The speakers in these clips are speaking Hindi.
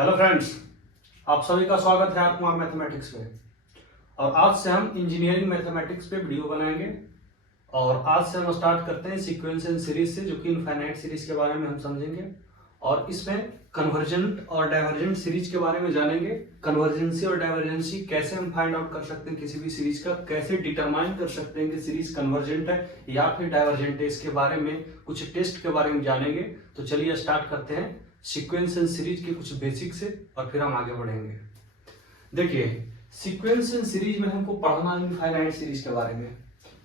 हेलो फ्रेंड्स, आप सभी का स्वागत है कुमार मैथमेटिक्स पे। और आज से हम इंजीनियरिंग मैथमेटिक्स पे वीडियो बनाएंगे। और आज से हम स्टार्ट करते हैं सीक्वेंस एंड सीरीज से, जो कि इनफाइनाइट सीरीज के बारे में हम समझेंगे। और इसमें कन्वर्जेंट और डाइवर्जेंट सीरीज के बारे में जानेंगे। कन्वर्जेंसी और डाइवर्जेंसी कैसे हम फाइंड आउट कर सकते हैं किसी भी सीरीज का, कैसे डिटरमाइन कर सकते हैं कि सीरीज कन्वर्जेंट है या फिर डाइवर्जेंट है, इसके बारे में कुछ टेस्ट के बारे में जानेंगे। तो चलिए स्टार्ट करते हैं सीक्वेंस एंड सीरीज के कुछ बेसिक से, और फिर हम आगे बढ़ेंगे। देखिए, सीक्वेंस एंड सीरीज में हमको पढ़ना है इनफाइनाइट सीरीज के बारे में।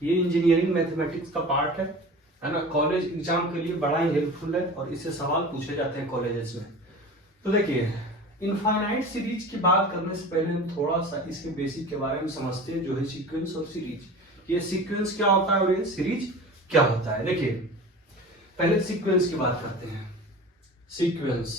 ये इंजीनियरिंग मैथमेटिक्स का पार्ट है ना। कॉलेज एग्जाम के लिए बड़ा ही हेल्पफुल है और इससे सवाल पूछे जाते हैं कॉलेजेस में। तो देखिए, इनफाइनाइट सीरीज की बात करने से पहले हम थोड़ा सा इसके बेसिक के बारे में समझते हैं, जो है सीक्वेंस और सीरीज। ये सीक्वेंस क्या होता है और ये सीरीज क्या होता है। देखिए, पहले सीक्वेंस की बात करते हैं। सीक्वेंस,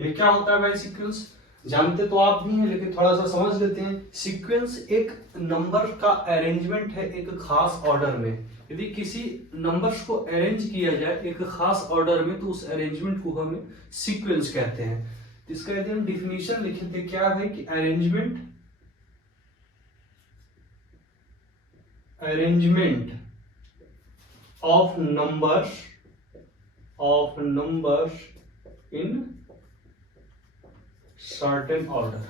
ये क्या होता है भाई? सीक्वेंस जानते तो आप भी हैं, लेकिन थोड़ा सा समझ लेते हैं। सीक्वेंस एक नंबर का अरेंजमेंट है एक खास ऑर्डर में। यदि किसी नंबर्स को अरेंज किया जाए एक खास ऑर्डर में, तो उस अरेंजमेंट को हमें सीक्वेंस कहते हैं। तो इसका यदि हम डिफिनीशन लिखे थे, क्या है कि arrangement of numbers in certain order।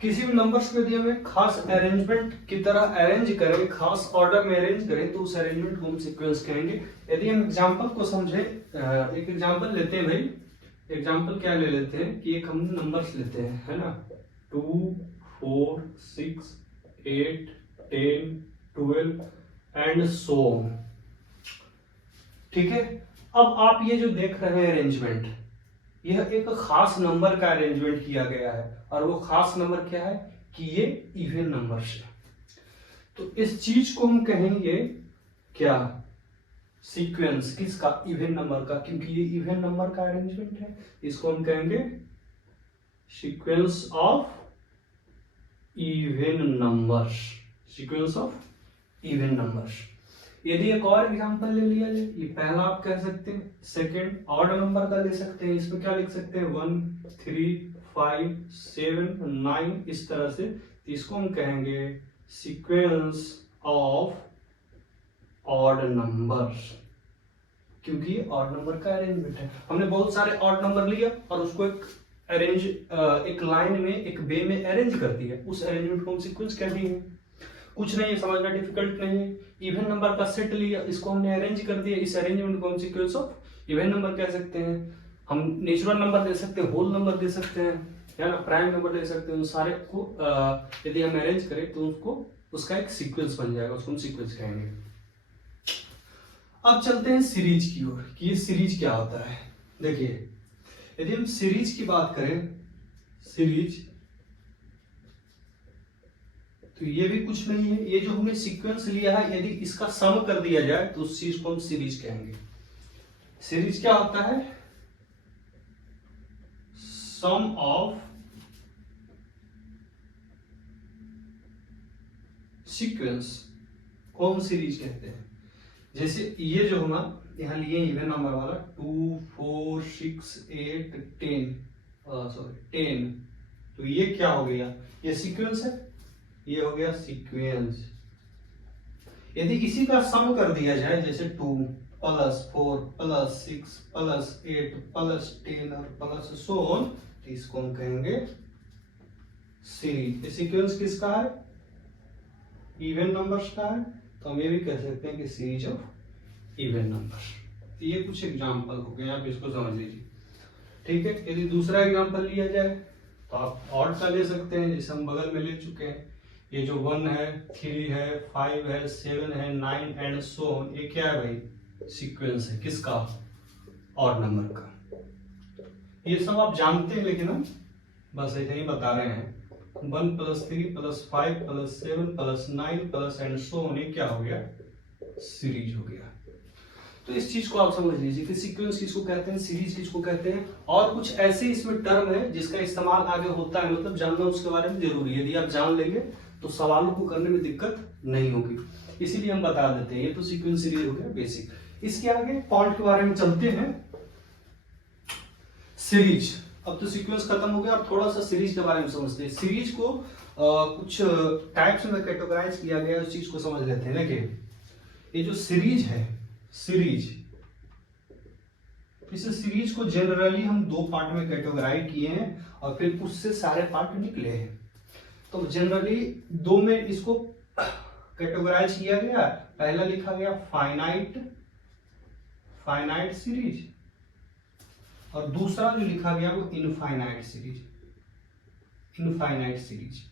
किसी भी नंबर्स को यदि हमें खास अरेंजमेंट की तरह अरेंज करें, खास ऑर्डर में अरेंज करें, तो उस अरेंजमेंट को हम सीक्वेंस कहेंगे। यदि हम एग्जांपल को समझे, एक एग्जांपल लेते हैं भाई। एग्जांपल क्या ले लेते हैं कि एक हम नंबर्स लेते हैं, है ना, 2 4 6 8 10 12 एंड सो ऑन। ठीक है। अब आप ये जो देख रहे हैं अरेंजमेंट, यह एक खास नंबर का अरेंजमेंट किया गया है। और वो खास नंबर क्या है कि ये इवन नंबर्स है। तो इस चीज को हम कहेंगे क्या? सीक्वेंस। किसका? इवन नंबर का, क्योंकि ये इवन नंबर का अरेंजमेंट है। इसको हम कहेंगे sequence of even numbers. Sequence of even numbers. यदि एक और एग्जांपल ले लिया जाए, ये पहला आप कह सकते हैं, सेकंड ऑड नंबर का ले सकते हैं। इसमें क्या लिख सकते हैं? 1 3 5 7 9, इस तरह से। तो इसको हम कहेंगे सीक्वेंस ऑफ ऑड नंबर्स, क्योंकि ये ऑड नंबर का अरेंजमेंट है। हमने बहुत सारे ऑड नंबर लिया और उसको एक लाइन में, एक वे में अरेंज कर दिया। उस अरेंजमेंट को हम सीक्वेंस कहते हैं। कुछ नहीं है, समझना डिफिकल्ट नहीं है। इवन नंबर का सेट लिया, इसको हमने अरेंज कर दिया, इस अरेंजमेंट को हम सीक्वेंस ऑफ इवन नंबर कह सकते हैं। हम नेचुरल नंबर दे सकते हैं, होल नंबर दे सकते हैं, या ना प्राइम नंबर दे सकते हैं। उन सारे को यदि हम अरेंज करें तो उसका एक सीक्वेंस बन जाएगा, उसको हम सीक्वेंस कहेंगे। अब चलते हैं सीरीज की ओर कि ये सीरीज क्या होता है। देखिए, यदि हम सीरीज की बात करें, सीरीज, तो ये भी कुछ नहीं है। ये जो हमने सीक्वेंस लिया है, यदि इसका सम कर दिया जाए तो उस चीज को हम सीरीज कहेंगे। सीरीज क्या होता है? सम ऑफ सीक्वेंस को हम सीरीज कहते हैं। जैसे ये जो हम यहां लिए इवन नंबर वाला 2 4 6 8 10 10, तो ये क्या हो गया? ये सीक्वेंस है, ये हो गया सीक्वेंस। यदि इसी का सम कर दिया जाए, जैसे 2 + 4 + 6 + 8 + 10 और प्लस सो ऑन, तो इसको हम कहेंगे सीरीज। सीक्वेंस किसका है? इवन नंबर्स का है। तो हम ये भी कह सकते हैं कि सीरीज ऑफ इवन नंबर्स। तो ये कुछ एग्जांपल हो गए, आप इसको समझ लीजिए। ठीक है। यदि दूसरा एग्जांपल लिया जाए तो आप ऑड का ले सकते हैं, जैसे हम बगल में ले चुके हैं। ये जो 1 है, 3 है, 5 है, 7 है, 9 एंड सो ऑन, ये क्या है भाई? सीक्वेंस है। किसका? ऑड नंबर का। ये सब आप जानते हैं, लेकिन हम बस ऐसे ही बता रहे हैं। 1 + 3 + 5 + 7 + 9 प्लस एंड सो ऑन, ये क्या हो गया? सीरीज हो गया। तो इस चीज को आप समझ लीजिए कि सीक्वेंस किसको कहते हैं, सीरीज किसको कहते हैं। और कुछ ऐसे इसमें टर्म है जिसका इस्तेमाल आगे होता है, मतलब जानना उसके बारे में जरूरी है। यदि आप जान लेंगे तो सवालों को करने में दिक्कत नहीं होगी। इसीलिए हम बता देते हैं। ये तो सीक्वेंस सीरीज हो गया बेसिक। इसके आगे पार्ट के बारे में चलते हैं। सीरीज, अब तो सीक्वेंस खत्म हो गया और थोड़ा सा सीरीज के बारे में समझते हैं। सीरीज को कुछ टाइप्स में कैटेगराइज किया गया है, उस चीज को समझ लेते हैं। देखिए ये जो सीरीज है, सीरीज, इस सीरीज को जनरली हम दो पार्ट में कैटेगराइज किए हैं और फिर उससे सारे पार्ट निकले हैं। तो जनरली दो में इसको कैटेगराइज किया गया। पहला लिखा गया फाइनाइट, फाइनाइट सीरीज, और दूसरा जो लिखा गया वो इनफाइनाइट सीरीज, इनफाइनाइट सीरीज।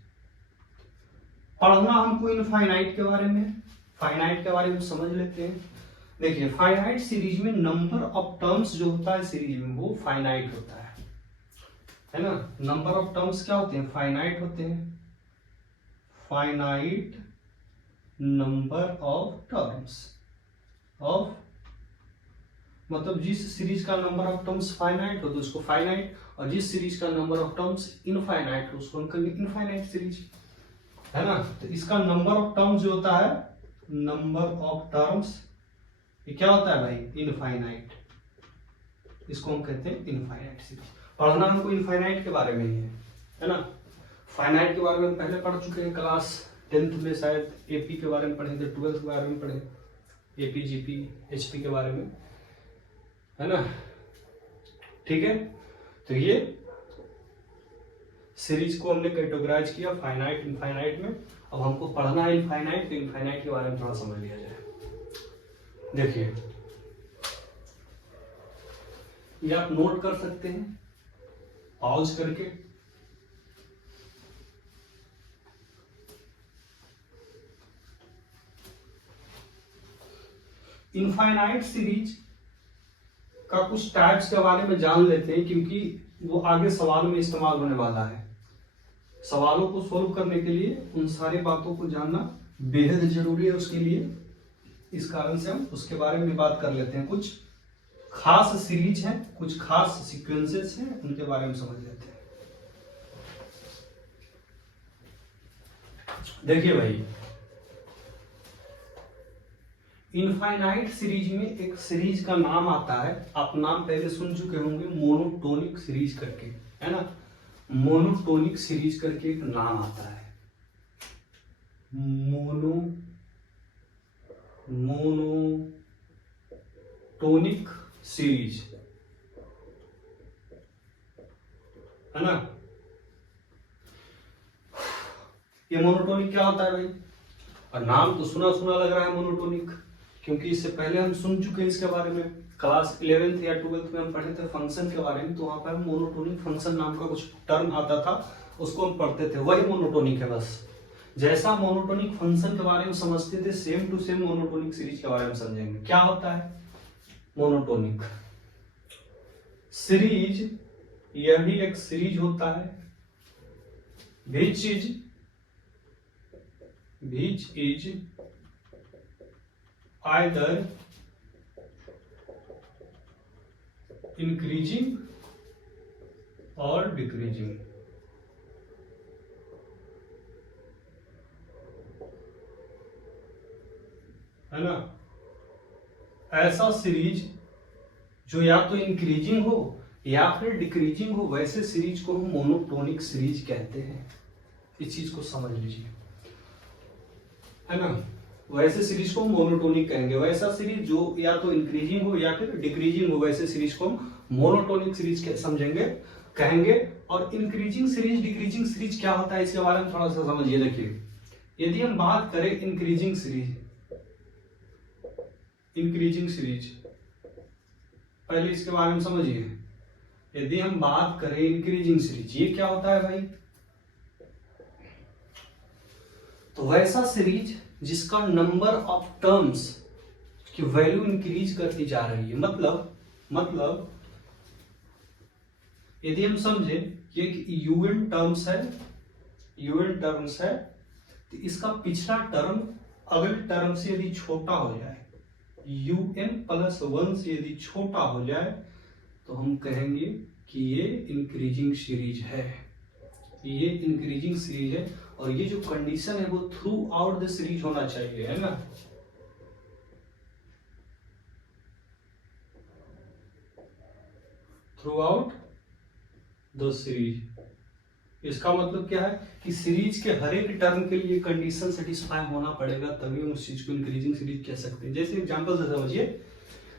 पढ़ना हमको इनफाइनाइट के बारे में, फाइनाइट के बारे में समझ लेते हैं। देखिए फाइनाइट सीरीज में नंबर ऑफ टर्म्स जो होता है सीरीज में वो फाइनाइट होता है ना। नंबर ऑफ टर्म्स क्या होते हैं? फाइनाइट होते हैं। Finite number of terms of, मतलब जिस सीरीज का नंबर ऑफ टर्म्स फाइनाइट हो तो उसको फाइनाइट, और जिस सीरीज का नंबर ऑफ टर्म्स इनफाइनाइट हो उसको हम कहेंगे इनफाइनाइट सीरीज, है ना। तो इसका नंबर ऑफ टर्म्स जो होता है, नंबर ऑफ टर्म्स, ये क्या होता है भाई? इनफाइनाइट। इसको हम कहते हैं इनफाइनाइट सीरीज। पढ़ना हमको इनफाइनाइट के बारे में ही है ना। फाइनाइट के बारे में पहले पढ़ चुके हैं, क्लास 10th में शायद एपी के बारे में पढ़े थे, 12th के बारे में पढ़े, एपी जीपी एचपी के बारे में, है ना। ठीक है, तो ये सीरीज को हमने कैटेगराइज किया फाइनाइट इनफाइनाइट में। अब हमको पढ़ना है इनफाइनाइट, तो इनफाइनाइट के बारे में थोड़ा समझ लिया जाए। देखिए ये आप नोट कर सकते हैं पॉज करके। इनफाइनाइट सीरीज का कुछ टाइप्स के बारे में जान लेते हैं, क्योंकि वो आगे सवाल में इस्तेमाल होने वाला है। सवालों को सोल्व करने के लिए उन सारी बातों को जानना बेहद जरूरी है उसके लिए। इस कारण से हम उसके बारे में बात कर लेते हैं। कुछ खास सीरीज हैं, कुछ खास सीक्वेंसेस हैं, उनके बारे में समझ लेते हैं। देखिए भाई, इनफाइनाइट सीरीज में एक सीरीज का नाम आता है, आप नाम पहले सुन चुके होंगे, मोनोटोनिक सीरीज करके, है ना। मोनोटोनिक सीरीज करके एक नाम आता है, मोनोटोनिक सीरीज, है ना। ये मोनोटोनिक क्या होता है भाई? और नाम तो सुना सुना लग रहा है मोनोटोनिक, क्योंकि इससे पहले हम सुन चुके हैं इसके बारे में। क्लास 11th या 12th में हम पढ़े थे फंक्शन के बारे में, तो वहां पर मोनोटोनिक फंक्शन नाम का कुछ टर्म आता था, उसको हम पढ़ते थे, वही मोनोटोनिक है। बस जैसा मोनोटोनिक फंक्शन के बारे में समझते थे, same to same monotonic series के बारे में समझेंगे। क्या होता है मोनोटोनिक सीरीज? यह भी एक सीरीज होता है which is either increasing or decreasing, है ना। ऐसा सीरीज जो या तो इंक्रीजिंग हो या फिर डिक्रीजिंग हो, वैसे सीरीज को हम मोनोटोनिक सीरीज कहते हैं। इस चीज को समझ लीजिए, है ना। वैसे सीरीज को हम मोनोटोनिक कहेंगे। वैसा सीरीज जो या तो इंक्रीजिंग हो या फिर डिक्रीजिंग हो, वैसे सीरीज को हम मोनोटोनिक सीरीज समझेंगे, कहेंगे। और इंक्रीजिंग सीरीज डिक्रीजिंग सीरीज क्या होता है, इसके बारे में थोड़ा सा समझिए। देखिए यदि हम बात करें इंक्रीजिंग सीरीज, इंक्रीजिंग सीरीज, पहले इसके बारे में समझिए। यदि हम बात करें इंक्रीजिंग सीरीज, ये क्या होता है भाई? तो वैसा सीरीज जिसका नंबर ऑफ टर्म्स की वैल्यू इंक्रीज करती जा रही है। मतलब यदि हम समझे कि एक यूएन टर्म्स है, यूएन टर्म्स है, तो इसका पिछला टर्म अगले टर्म से यदि छोटा हो जाए, un+1 से यदि छोटा हो जाए, तो हम कहेंगे कि ये इंक्रीजिंग सीरीज है, ये इंक्रीजिंग सीरीज है। और ये जो कंडीशन है वो थ्रू आउट द सीरीज होना चाहिए, है ना। Through out the series. इसका मतलब क्या है कि सीरीज के हर एक टर्म के लिए कंडीशन सेटिस्फाई होना पड़ेगा, तभी हम उस चीज को इंक्रीजिंग सीरीज कह सकते हैं। जैसे एग्जांपल से समझिए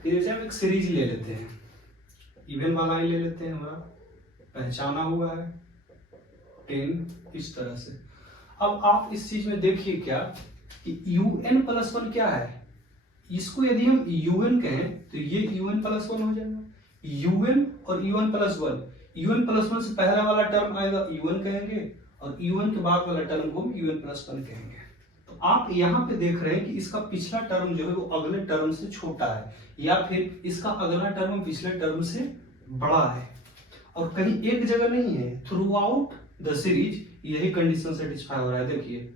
कि जैसे हम एक सीरीज ले लेते हैं, इवन वाला ही ले लेते हैं, हमारा पहचाना हुआ है 10 इस तरह से। अब आप इस चीज में देखिए क्या कि un+1 क्या है, इसको यदि हम un कहें तो ये un+1 हो जाएगा। un और un+1, un+1 से पहला वाला टर्म आएगा un कहेंगे और un के बाद वाला टर्म को un+1 कहेंगे। तो आप यहाँ पे देख रहे हैं कि इसका पिछला टर्म जो है वो अगले टर्म से छोटा है, या फिर इसका अगला टर्म पिछले टर्म से बड़ा है, और कहीं एक जगह नहीं है, थ्रू आउट द सीरीज यही कंडीशन सेटिस्फाई हो रहा है। देखिए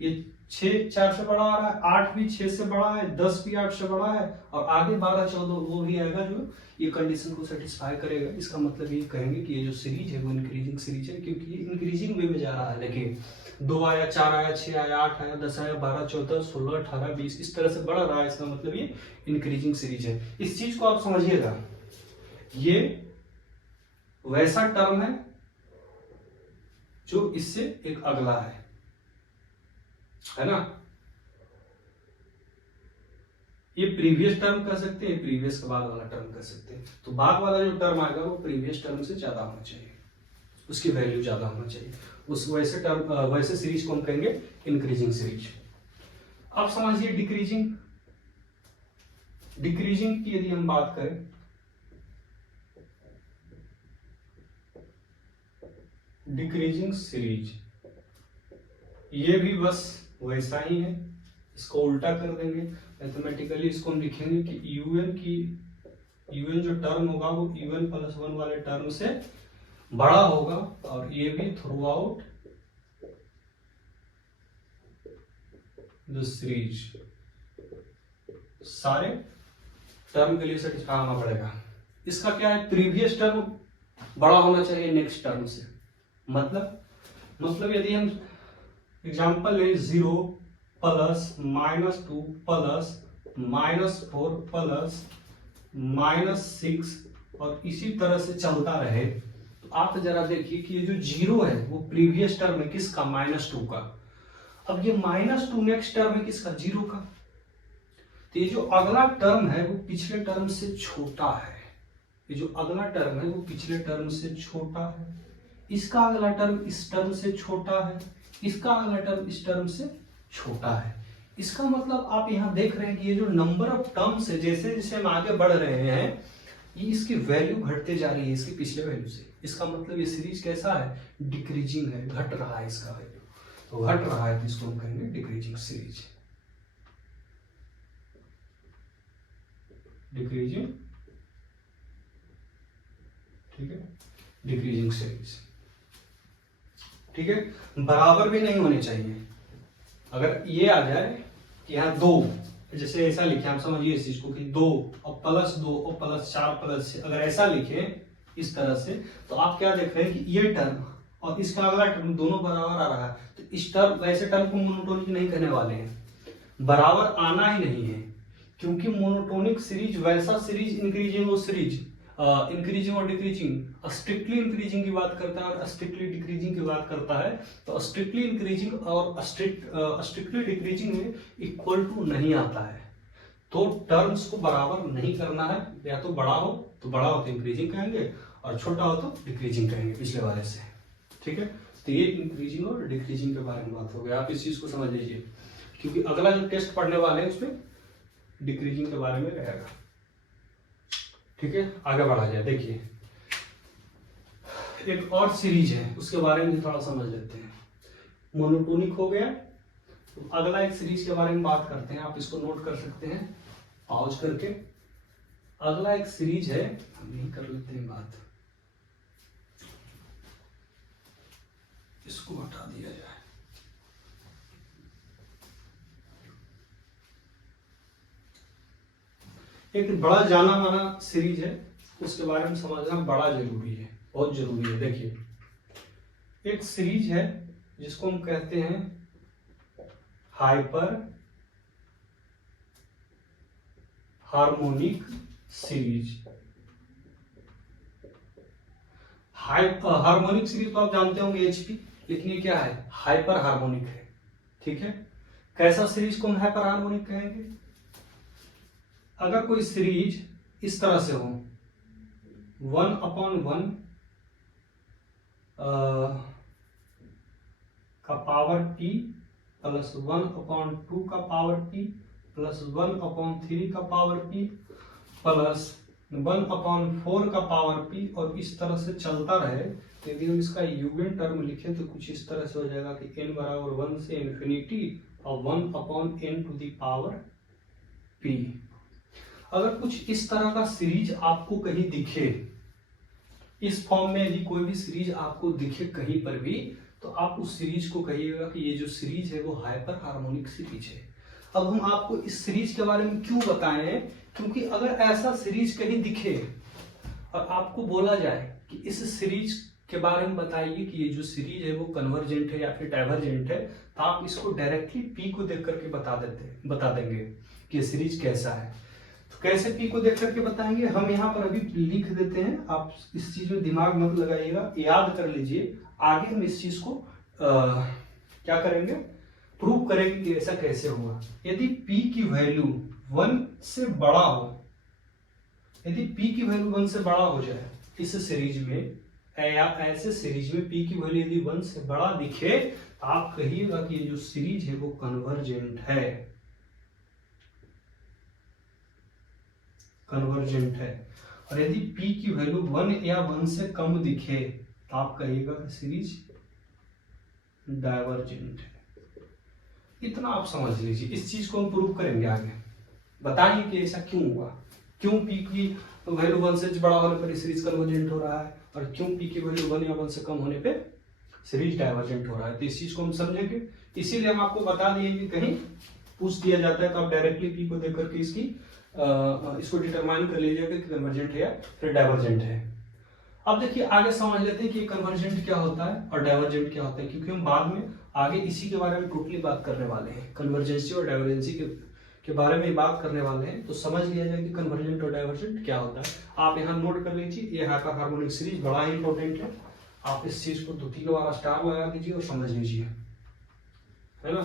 ये 6 4 से बड़ा आ रहा है, 8 भी 6 से बड़ा है, 10 भी 8 से बड़ा है, और आगे 12 14 वो भी आएगा जो ये कंडीशन को सेटिस्फाई करेगा। इसका मतलब ये कहेंगे कि ये जो सीरीज है वो इंक्रीजिंग सीरीज है, क्योंकि ये इंक्रीजिंग वे में जा रहा है। लेकिन 2 आया, 4 आया, 6 आया, 8 आया, 10 आया, 12 14 16 18 20 इस तरह से बढ़ रहा है, इसका मतलब ये इंक्रीजिंग सीरीज है। इस चीज को आप समझिएगा, ये वैसा टर्म है जो इससे एक अगला है ना। ये प्रीवियस टर्म कह सकते हैं, प्रीवियस के बाद वाला टर्म कह सकते हैं। तो बाद वाला जो टर्म आएगा वो प्रीवियस टर्म से ज्यादा होना चाहिए, उसकी वैल्यू ज्यादा होना चाहिए। उस वैसे टर्म वैसे सीरीज को हम कहेंगे इंक्रीजिंग सीरीज। अब समझिए डिक्रीजिंग। डिक्रीजिंग की यदि हम बात करें, डिक्रीजिंग सीरीज ये भी बस वैसा ही है, इसको उल्टा कर देंगे मैथमेटिकली। इसको हम लिखेंगे कि un जो टर्म होगा वो un+1 वाले टर्म से बड़ा होगा, और ये भी थ्रू आउट द सीरीज सारे टर्म के लिए सेटिस्फाई होना पड़ेगा। इसका क्या है, प्रीवियस टर्म बड़ा होना चाहिए नेक्स्ट टर्म से। मतलब यदि हम एग्जांपल ले 0 प्लस -2 प्लस -4 प्लस -6 और इसी तरह से चलता रहे, तो आप जरा देखिए कि ये जो 0 है वो प्रीवियस टर्म है किसका, -2 का। अब ये -2 नेक्स्ट टर्म है किसका, 0 का। तो ये जो अगला टर्म है वो पिछले टर्म से छोटा है, ये जो अगला टर्म है वो पिछले टर्म से छोटा है, इसका अगला टर्म इस टर्म से छोटा है, इसका अगला टर्म इस टर्म से छोटा है। इसका मतलब आप यहाँ देख रहे हैं कि ये जो नंबर ऑफ टर्म्स है, जैसे जैसे हम आगे बढ़ रहे हैं, ये इसकी वैल्यू घटते जा रही है इसके पिछले वैल्यू से। इसका मतलब ये सीरीज कैसा है, डिक्रीजिंग है, घट रहा है इसका वैल्यू। तो घट रहा है तो इसको हम कहेंगे डिक्रीजिंग सीरीज। डिक्रीजिंग, ठीक है, डिक्रीजिंग सीरीज। ठीक है, बराबर भी नहीं होने चाहिए। अगर ये आ जाए कि यहाँ 2, जैसे ऐसा लिखे, आप समझिए इस चीज को कि 2 और +2 और +4 +6, अगर ऐसा लिखे इस तरह से, तो आप क्या देख रहे हैं कि ये टर्म और इसका अगला टर्म दोनों बराबर आ रहा है। तो इस टर्म, वैसे टर्म को मोनोटोनिक नहीं कहने वाले हैं, बराबर आना ही नहीं है, क्योंकि मोनोटोनिक सीरीज वैसा सीरीज इंक्रीजिंग और सीरीज इंक्रीजिंग और डिक्रीजिंग स्ट्रिक्टली इंक्रीजिंग की बात करता है और स्ट्रिक्टली डिक्रीजिंग की बात करता है। तो स्ट्रिक्टली इंक्रीजिंग और स्ट्रिक्टली डिक्रीजिंग में इक्वल टू नहीं आता है। तो टर्म्स को बराबर नहीं करना है, या तो बड़ा हो तो इंक्रीजिंग कहेंगे और छोटा हो तो डिक्रीजिंग कहेंगे पिछले वाले से। ठीक है, तो ये इंक्रीजिंग और डिक्रीजिंग के बारे में बात हो गई। आप इस चीज को समझ लीजिए, क्योंकि अगला जो टेस्ट पढ़ने वाले हैं उसमें डिक्रीजिंग के बारे में रहेगा। ठीक है, आगे बढ़ा जाए। देखिए एक और सीरीज है, उसके बारे में थोड़ा समझ लेते हैं। मोनोटोनिक हो गया, तो अगला एक सीरीज के बारे में बात करते हैं। आप इसको नोट कर सकते हैं पॉज करके। अगला एक सीरीज है, हम यही कर लेते हैं बात, इसको हटा दिया जाए। एक बड़ा जाना माना सीरीज है, उसके बारे में समझना बड़ा जरूरी है, बहुत जरूरी है। देखिए एक सीरीज है जिसको हम कहते हैं hyper harmonic series. Harmonic series तो आप जानते होंगे एचपी, लेकिन ये क्या है, हाइपर हार्मोनिक है। ठीक है, कैसा सीरीज को हम हाइपर हार्मोनिक कहेंगे? अगर कोई सीरीज इस तरह से हो 1/1 का पावर p प्लस 1/2 का पावर p प्लस 1/3 का पावर p प्लस 1/4 का पावर p और इस तरह से चलता रहे, यदि हम इसका यूनिट टर्म लिखें तो कुछ इस तरह से हो जाएगा कि n बराबर 1 से इन्फिनिटी और 1/n to the power p। अगर कुछ इस तरह का सीरीज आपको कहीं दिखे, इस फॉर्म में यदि कोई भी सीरीज आपको दिखे कहीं पर भी, तो आप उस सीरीज को कहिएगा कि ये जो सीरीज है वो हाइपर हार्मोनिक सीरीज है। अब हम आपको इस सीरीज के बारे में क्यों बताए हैं, क्योंकि अगर ऐसा सीरीज कहीं दिखे और आपको बोला जाए कि इस सीरीज के बारे में बताइए कि ये जो सीरीज है वो कन्वर्जेंट है या फिर डाइवर्जेंट है, तो आप इसको डायरेक्टली पी को देख करके बता देंगे कि ये सीरीज कैसा है। तो कैसे पी को देख करके बताएंगे, हम यहाँ पर अभी लिख देते हैं, आप इस चीज में दिमाग मत लगाइएगा, याद कर लीजिए। आगे हम इस चीज को क्या करेंगे, प्रूव करेंगे कि ऐसा कैसे होगा। यदि p की वैल्यू 1 से बड़ा हो, यदि p की वैल्यू 1 से बड़ा हो जाए इस सीरीज में, या ऐसे सीरीज में p की वैल्यू यदि 1 से बड़ा दिखे, तो आप कहिएगा कि ये जो सीरीज है वो कन्वर्जेंट है, कन्वर्जेंट है। और यदि p की वैल्यू 1 या 1 से कम दिखे, तो आप कहिएगा कि सीरीज डाइवर्जेंट है। इतना आप समझ लीजिए, इस चीज को हम प्रूव करेंगे आगे। बताइए कि ऐसा क्यों हुआ, क्यों p की वैल्यू 1 से बड़ा होने पर सीरीज कन्वर्जेंट हो रहा है और क्यों p की वैल्यू 1 या 1 से कम होने पे सीरीज डाइवर्जेंट हो रहा है। तो इस चीज को हम समझेंगे, इसीलिए हम आपको बता दिए कि कहीं पूछ दिया जाता है तो आप डायरेक्टली p को देख करके इसको डिटरमाइन कर लीजिएगा कि कन्वर्जेंट है या फिर डाइवर्जेंट है। अब देखिए आगे समझ लेते हैं कि कन्वर्जेंट क्या होता है और डाइवर्जेंट क्या होता है, क्योंकि हम बाद में आगे इसी के बारे में टोटली बात करने वाले हैं, कन्वर्जेंसी और डाइवर्जेंसी के बारे में बात करने वाले हैं। तो समझ लिया जाए कि कन्वर्जेंट और डाइवर्जेंट क्या होता है। आप यहाँ नोट कर लीजिए, ये हाइपर हार्मोनिक सीरीज बड़ा ही इंपॉर्टेंट है। आप इस चीज को 2-3 बार स्टार लगा दीजिए और समझ लीजिए, है ना,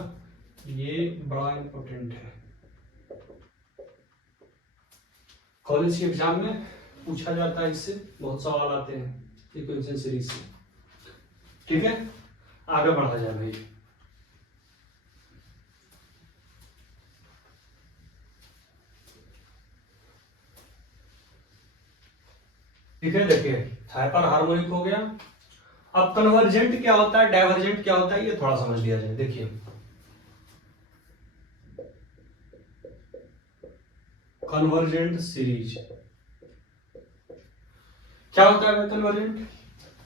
ये बड़ा इंपॉर्टेंट है। कॉलेज के एग्जाम में पूछा जाता है, इससे बहुत सवाल आते हैं सीक्वेंशियल सीरीज से। ठीक है, आगे बढ़ा जाए भाई। ठीक है, देखिए हाइपर हार्मोनिक हो गया। अब कन्वर्जेंट क्या होता है, डाइवर्जेंट क्या होता है, ये थोड़ा समझ लिया जाए। देखिए कन्वर्जेंट सीरीज क्या होता है कन्वर्जेंट,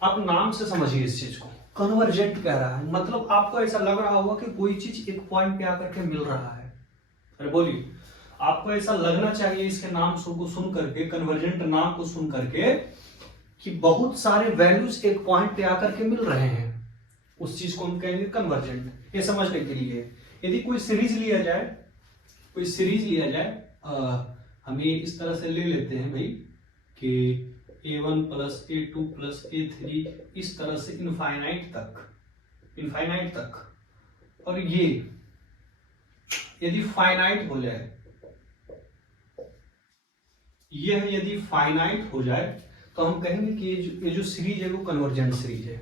आप नाम से समझिए इस चीज को। कन्वर्जेंट कह रहा है मतलब आपको ऐसा लग रहा होगा कि कोई चीज एक पॉइंट पे आकर के मिल रहा है। अरे बोलिए, आपको ऐसा लगना चाहिए इसके नाम को सुन करके, कन्वर्जेंट नाम को सुन करके, कि बहुत सारे वैल्यूज एक पॉइंट पे आकर के मिल रहे हैं, उस चीज को हम कहेंगे कन्वर्जेंट। ये समझने के लिए यदि कोई सीरीज लिया जाए, कोई सीरीज लिया जाए, हम ये इस तरह से ले लेते हैं भाई कि a1 plus a2 plus a3 इस तरह से इनफाइनाइट तक, और ये यदि फाइनाइट हो जाए, ये यदि फाइनाइट हो जाए, तो हम कहेंगे कि ये जो सीरीज है वो कन्वर्जेंट सीरीज है।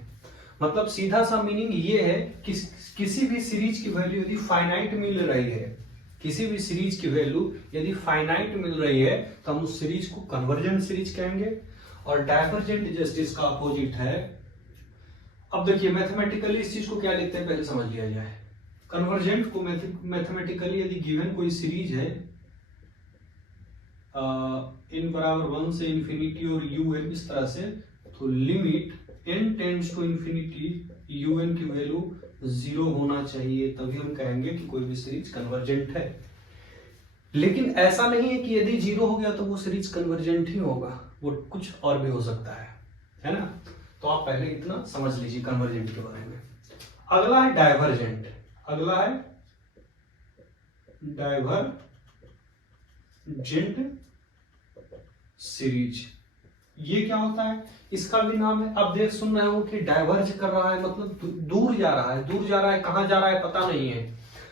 मतलब सीधा सा मीनिंग ये है कि किसी भी सीरीज की वैल्यू यदि फाइनाइट मिल रही है, किसी भी सीरीज की वैल्यू यदि फाइनाइट मिल रही है, तो हम उस सीरीज को कन्वर्जेंट सीरीज कहेंगे। और डाइवर्जेंट जस्ट इसका अपोजिट है। अब देखिए मैथमेटिकली इस चीज को क्या लिखते हैं पहले समझ लिया जाए। कन्वर्जेंट को मैथमेटिकली यदि गिवन कोई सीरीज है, n बराबर 1 से इन्फिनिटी और un इस तरह से, तो limit n tends to infinity un की वैल्यू 0 होना चाहिए, तभी हम कहेंगे कि कोई भी सीरीज कन्वर्जेंट है। लेकिन ऐसा नहीं है कि यदि 0 हो गया तो वो सीरीज कन्वर्जेंट ही होगा, वो कुछ और भी हो सकता है ना। तो आप पहले इतना समझ लीजिए कन्वर्जेंट के बारे में। अगला है डाइवर्जेंट, अगला है डाइवर्जेंट सीरीज। ये क्या होता है, इसका भी नाम है। अब देख सुन रहे हो कि डाइवर्ज कर रहा है मतलब दूर जा रहा है, दूर जा रहा है, कहां जा रहा है पता नहीं है,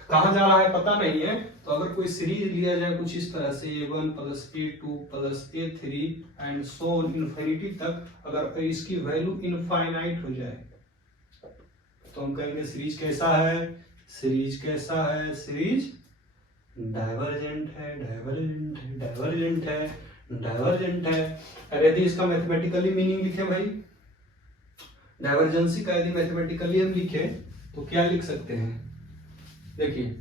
कहां जा रहा है पता नहीं है। तो अगर कोई सीरीज लिया जाए कुछ इस तरह से a1 plus a2 plus a3 and so on infinity तक, अगर इसकी वैल्यू इनफाइनाइट हो जाए तो हम कहेंगे सीरीज कैसा है, सीरीज कैसा है, सीरीज डाइवर्जेंट है, डाइवर्जेंट है, डाइवर्जेंट है, डाइवर्जेंट है। अरे यदि इसका मैथमेटिकली मीनिंग लिखे भाई, डाइवर्जेंसी का यदि मैथमेटिकली हम लिखे तो क्या लिख सकते हैं, देखिए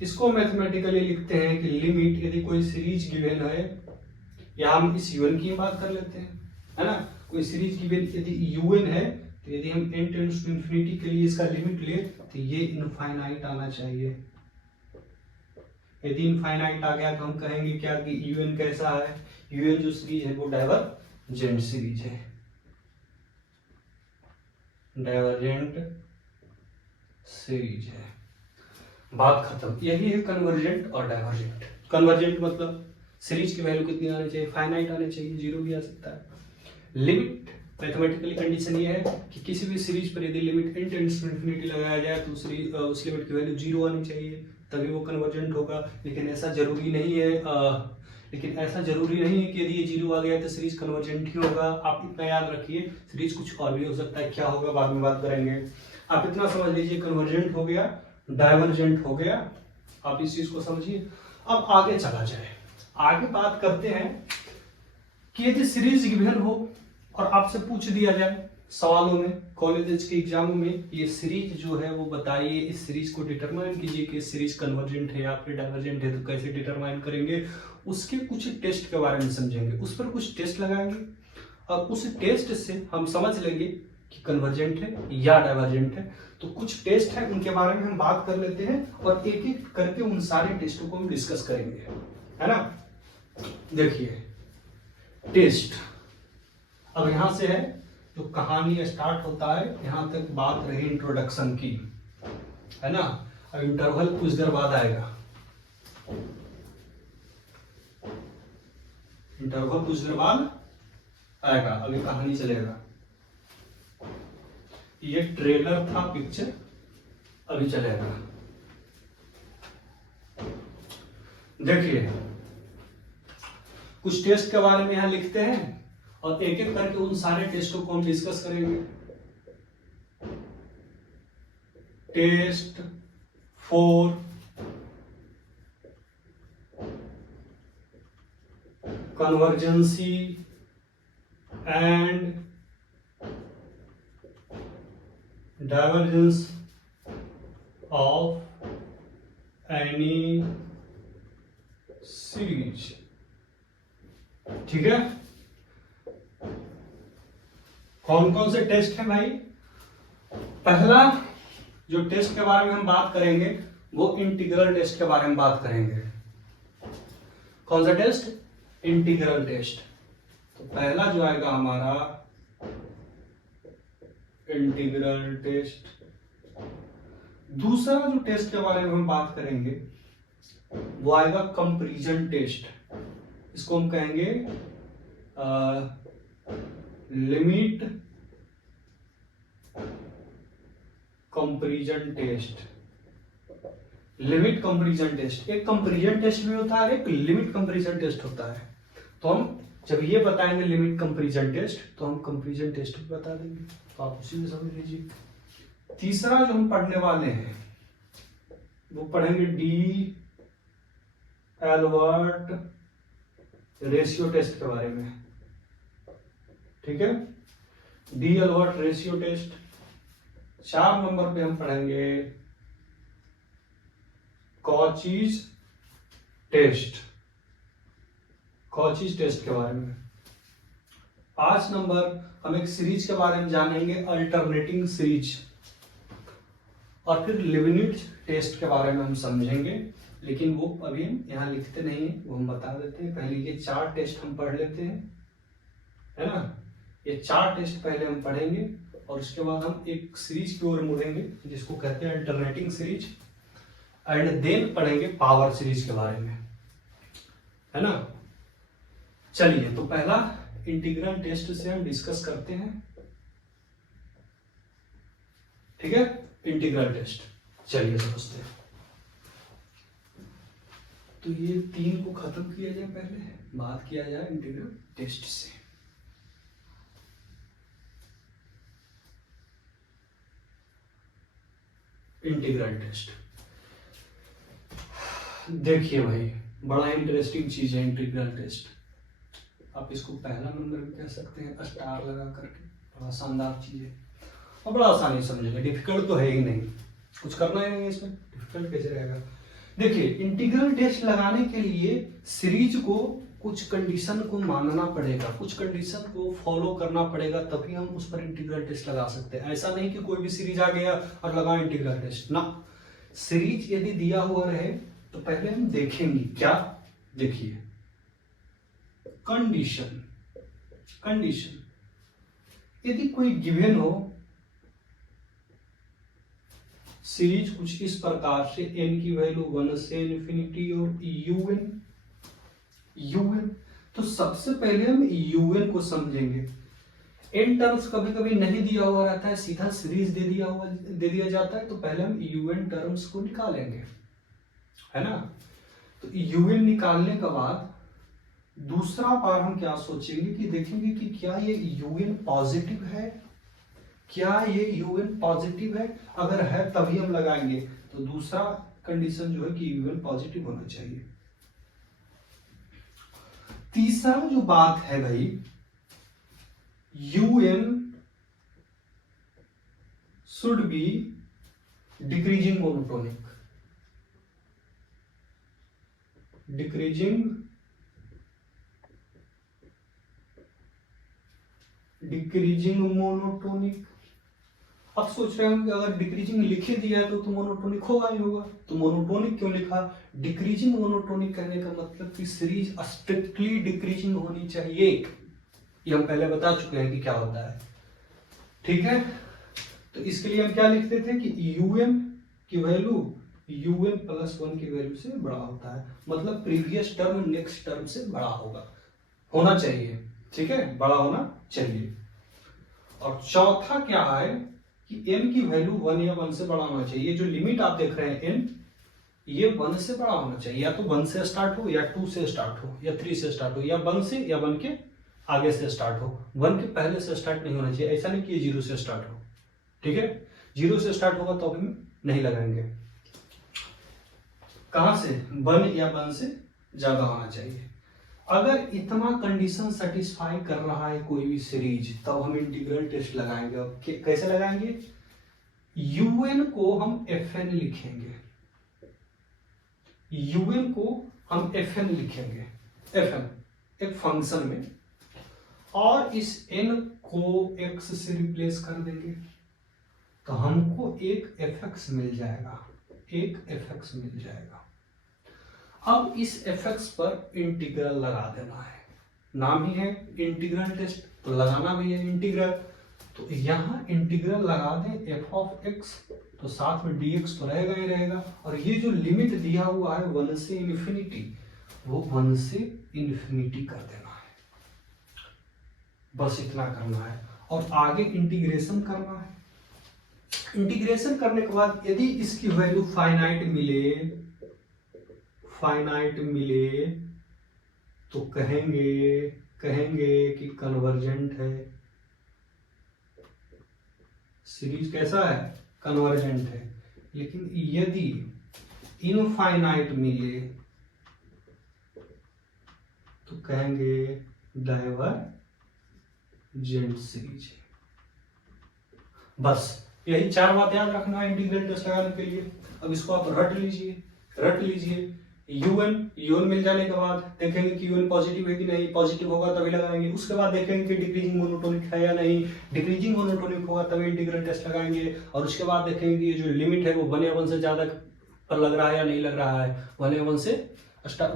इसको मैथमेटिकली लिखते हैं कि लिमिट, यदि कोई सीरीज गिवन है, या हम इस यूएन की बात कर लेते हैं, है ना, कोई सीरीज गिवन यदि यूएन है, तो यदि हम n टेंड्स टू इंफिनिटी के लिए इसका लिमिट ले तो ये इनफाइनाइट आना चाहिए। यदि इनफाइनाइट आ गया तो हम कहेंगे क्या कि यूएन कैसा है, यूएन जो सीरीज है वो डाइवर्जेंट सीरीज है, डाइवर्जेंट सीरीज है। बात खत्म। यही है कन्वर्जेंट और डाइवर्जेंट। कन्वर्जेंट मतलब सीरीज की वैल्यू कितनी आनी चाहिए, फाइनाइट आनी चाहिए, जीरो भी आ सकता है। लिमिट मैथमेटिकली कंडीशन ये है कि किसी भी सीरीज पर यदि limit n tends to infinity लगाया जाए तो उस लिमिट की वैल्यू जीरो आनी चाहिए, तभी वो कन्वर्जेंट होगा। लेकिन ऐसा जरूरी नहीं है, कि यदि ये जीरो आ गया तो सीरीज कन्वर्जेंट ही होगा। आप इतना याद रखिए, सीरीज कुछ और भी हो सकता है, क्या होगा बाद में बात करेंगे। आप इतना समझ लीजिए, कन्वर्जेंट हो गया, डाइवर्जेंट हो गया, आप इस चीज को समझिए। अब आगे चला जाए, आगे बात करते हैं कि यदि सीरीज गिवन हो और आपसे पूछ दिया जाए सवालों में, कॉलेज के एग्जामों में, ये सीरीज जो है वो बताइए, इस सीरीज को डिटरमाइन कीजिए कि सीरीज कन्वर्जेंट है या फिर डाइवर्जेंट है, तो कैसे डिटरमाइन करेंगे, उसके कुछ टेस्ट के बारे में समझेंगे, उस पर कुछ टेस्ट लगाएंगे और उस टेस्ट से हम समझ लेंगे कि कन्वर्जेंट है या डाइवर्जेंट है। तो कुछ टेस्ट है उनके बारे में हम बात कर लेते हैं और एक एक करके उन सारे टेस्टों को हम डिस्कस करेंगे, है ना। देखिए टेस्ट, अब यहां से है जो कहानी स्टार्ट होता है, यहां तक बात रही इंट्रोडक्शन की, है ना। अब इंटरवल कुछ देर बाद आएगा, इंटरवल कुछ देर बाद आएगा, अभी कहानी चलेगा। ये ट्रेलर था, पिक्चर अभी चलेगा। देखिए कुछ टेस्ट के बारे में यहां लिखते हैं और एक एक करके उन सारे टेस्टों को हम डिस्कस करेंगे। Test 4 convergency and divergence of any series, ठीक है। कौन कौन से टेस्ट हैं भाई, पहला जो टेस्ट के बारे में हम बात करेंगे वो इंटीग्रल टेस्ट के बारे में बात करेंगे। कौन सा टेस्ट, इंटीग्रल टेस्ट। तो पहला जो आएगा हमारा इंटीग्रल टेस्ट। दूसरा जो टेस्ट के बारे में हम बात करेंगे वो आएगा कंपैरिजन टेस्ट। इसको हम कहेंगे limit comparison test. Limit comparison test, एक कंपैरिजन टेस्ट भी होता है, एक लिमिट कंपैरिजन टेस्ट होता है। तो हम जब ये बताएंगे लिमिट कंपैरिजन टेस्ट तो हम कंपैरिजन टेस्ट भी बता देंगे, तो आप उसी में समझ लीजिए। तीसरा जो हम पढ़ने वाले हैं वो पढ़ेंगे डी एलबर्ट रेशियो टेस्ट के बारे में, ठीक है। D'Alembert ratio test. 4 number पे हम पढ़ेंगे कॉचीज टेस्ट, कॉचीज टेस्ट के बारे में। 5 नंबर हम एक सीरीज के बारे में जानेंगे, अल्टरनेटिंग सीरीज। और फिर लिबनिट्ज टेस्ट के बारे में हम समझेंगे, लेकिन वो अभी हम यहाँ लिखते नहीं है, वो हम बता देते हैं। पहले ये 4 टेस्ट हम पढ़ लेते हैं, है ना। ये 4 टेस्ट पहले हम पढ़ेंगे और उसके बाद हम एक सीरीज की ओर मुड़ेंगे जिसको कहते हैं अल्टरनेटिंग सीरीज, एंड देन पढ़ेंगे पावर सीरीज के बारे में, है ना। चलिए, तो पहला इंटीग्रल टेस्ट से हम डिस्कस करते हैं, ठीक है। इंटीग्रल टेस्ट चलिए समझते हैं। तो ये 3 को खत्म किया जाए, पहले बात किया जाए इंटीग्रल टेस्ट से। इंटीग्रल टेस्ट देखिए भाई, बड़ा इंटरेस्टिंग चीज है इंटीग्रल टेस्ट। आप इसको पहला नंबर भी कह सकते हैं स्टार लगा करके, बड़ा शानदार चीज है और बड़ा आसानी से समझेंगे। डिफिकल्ट तो है ही नहीं, कुछ करना ही नहीं है इसमें, डिफिकल्ट कैसे रहेगा। देखिए, इंटीग्रल टेस्ट लगाने के लिए सीरीज को कुछ कंडीशन को मानना पड़ेगा, कुछ कंडीशन को फॉलो करना पड़ेगा, तभी हम उस पर इंटीग्रल टेस्ट लगा सकते हैं। ऐसा नहीं कि कोई भी सीरीज आ गया और लगा इंटीग्रल टेस्ट ना। सीरीज यदि दिया हुआ रहे तो पहले हम देखेंगे क्या, देखिए कंडीशन। यदि कोई गिवन हो, सीरीज कुछ इस प्रकार से, n की वैल्यू 1 से इन्फिनिटी और un, तो सबसे पहले हम un को समझेंगे। n टर्म्स कभी कभी नहीं दिया हुआ रहता है, सीधा सीरीज दे दिया जाता है, तो पहले हम un टर्म्स को निकालेंगे, है ना। तो un निकालने के बाद दूसरा बार हम क्या सोचेंगे कि देखेंगे कि क्या ये un पॉजिटिव है, क्या ये un पॉजिटिव है। अगर है तभी हम लगाएंगे। तो दूसरा कंडीशन जो है कि un पॉजिटिव होना चाहिए। तीसरा जो बात है भाई, un should be decreasing monotonic. Decreasing monotonic. अब सोच रहे हैं कि अगर डिक्रीजिंग लिख ही दिया है तो मोनोटोनिक होगा ही होगा, तो मोनोटोनिक क्यों लिखा। डिक्रीजिंग मोनोटोनिक कहने का मतलब कि सीरीज स्ट्रिक्टली डिक्रीजिंग होनी चाहिए। ये हम पहले बता चुके हैं कि क्या होता है, ठीक है। तो इसके लिए हम क्या लिखते थे कि un की वैल्यू un प्लस 1 की वैल्यू से बड़ा होता है, मतलब प्रीवियस टर्म नेक्स्ट टर्म से बड़ा होना चाहिए, ठीक है, बड़ा होना चाहिए। और चौथा क्या है कि n की वैल्यू 1 या 1 से बड़ा होना चाहिए। जो लिमिट आप देख रहे हैं n, ये 1 से बड़ा होना चाहिए, या तो 1 से स्टार्ट हो, या 2 से स्टार्ट हो, या 3 से स्टार्ट हो, या 1 से, या 1 के आगे से स्टार्ट हो। 1 के पहले से स्टार्ट नहीं होना चाहिए। ऐसा नहीं कि ये 0 से स्टार्ट हो, ठीक है। 0 से स्टार्ट होगा तो हम नहीं लगाएंगे। कहां से, 1 या 1 से ज्यादा होना चाहिए। अगर इतना कंडीशन सेटिस्फाई कर रहा है कोई भी सीरीज, तब हम इंटीग्रल टेस्ट लगाएंगे। अब कैसे लगाएंगे, un को हम fn लिखेंगे, un को हम fn लिखेंगे, fn एक फंक्शन में, और इस n को x से रिप्लेस कर देंगे, तो हमको एक fx मिल जाएगा, अब इस fx पर इंटीग्रल लगा देना है। नाम ही है इंटीग्रल टेस्ट, तो लगाना भी है इंटीग्रल। तो यहाँ इंटीग्रल लगा दें f ऑफ x, तो साथ में dx तो रहेगा ही रहेगा। और ये जो लिमिट दिया हुआ है 1 से इन्फिनिटी, वो 1 से इन्फिनिटी कर देना है, बस इतना करना है। और आगे इंटीग्रेशन करना है। इंटीग्रेशन करने के बाद यदि इसकी वैल्यू फाइनाइट मिले तो कहेंगे कि कन्वर्जेंट है। सीरीज कैसा है, कन्वर्जेंट है। लेकिन यदि इनफाइनाइट मिले तो कहेंगे डाइवर्जेंट सीरीज। बस यही 4 बात याद रखना है इंटीग्रल टेस्ट लगाने के लिए। अब इसको आप रट लीजिए। un मिल जाने के बाद देखेंगे कि un पॉजिटिव है कि नहीं, पॉजिटिव होगा तभी लगाएंगे। उसके बाद देखेंगे कि डिक्रीजिंग मोनोटोनिक है या नहीं, डिक्रीजिंग मोनोटोनिक होगा तभी इंटीग्रल टेस्ट लगाएंगे। और उसके बाद देखेंगे कि जो लिमिट है वो 1 या 1 से ज्यादा पर लग रहा है या नहीं लग रहा है। 1 या 1 से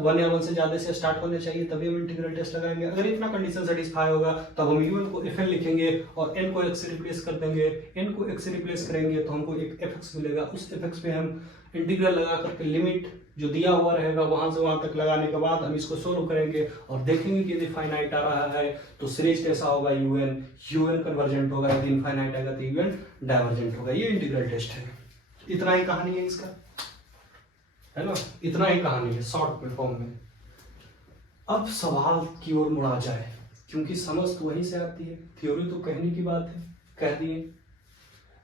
वन या वन से ज्यादा से स्टार्ट होने चाहिए, तभी हम इंटीग्रल टेस्ट लगाएंगे। अगर इतना कंडीशन सेटिस्फाई होगा तब हम un को fn लिखेंगे और n को x से रिप्लेस कर देंगे। n को x से रिप्लेस करेंगे तो हमको एक fx मिलेगा। उस fx पे हम इंटीग्रल लगा करके लिमिट जो दिया हुआ रहेगा वहां से वहां तक लगाने के बाद हम इसको सोल्व करेंगे और देखेंगे कि यदि फाइनाइट आ रहा है तो सीरीज कैसा होगा, un कन्वर्जेंट होगा, यदि इनफाइनाइट आएगा तो un डाइवर्जेंट होगा। ये इंटीग्रल टेस्ट है। इतना ही कहानी है इसका, है ना, इतना ही कहानी है शॉर्ट फॉर्म में। अब सवाल की ओर मुड़ा जाए, क्योंकि समझ तो वहीं से आती है, थ्योरी तो कहने की बात है, कह दिए,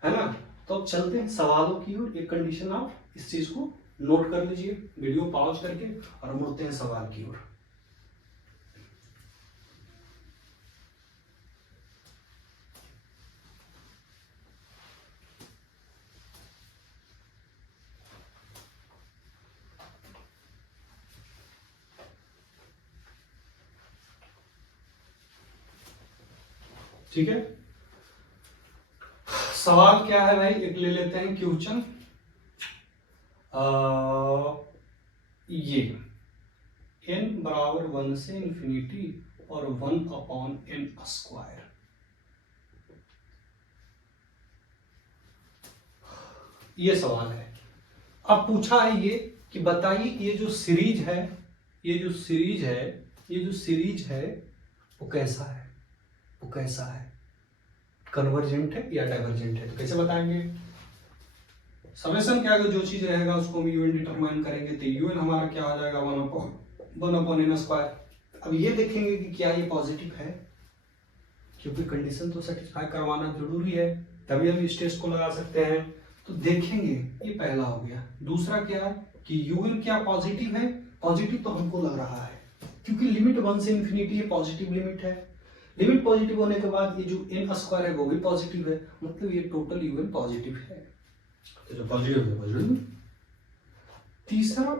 है ना। तो अब चलते हैं सवालों की ओर। एक कंडीशन आप इस चीज को नोट कर लीजिए वीडियो पॉज करके और मुड़ते हैं सवाल की ओर। ठीक है, सवाल क्या है भाई, एक ले लेते हैं क्वेश्चन। ये n बराबर 1 से इंफिनिटी और 1/n²। ये सवाल है। अब पूछा है ये कि बताइए ये जो सीरीज है, ये जो सीरीज है वो कैसा है, वो कैसा है, कन्वर्जेंट है या डाइवर्जेंट है। तो कैसे बताएंगे, समेशन के आगे जो चीज रहेगा उसको हम यूएन डिटरमाइन करेंगे। तो यूएन हमारा क्या आ जाएगा 1/n²। अब ये देखेंगे कि क्या ये पॉजिटिव है, क्योंकि कंडीशन तो सेटिस्फाई करवाना जरूरी है, तभी हम इस टेस्ट को लगा सकते हैं। तो देखेंगे, ये पहला हो गया। दूसरा क्या है कि यूएन क्या पॉजिटिव है, पॉजिटिव तो हमको लग रहा है क्योंकि लिमिट 1 से इंफिनिटी है, पॉजिटिव लिमिट है। लिमिट पॉजिटिव होने के बाद ये जो n² है वो भी पॉजिटिव है, मतलब ये टोटल यूएन पॉजिटिव है। तो जो पॉजिटिव है पॉजिटिव। तीसरा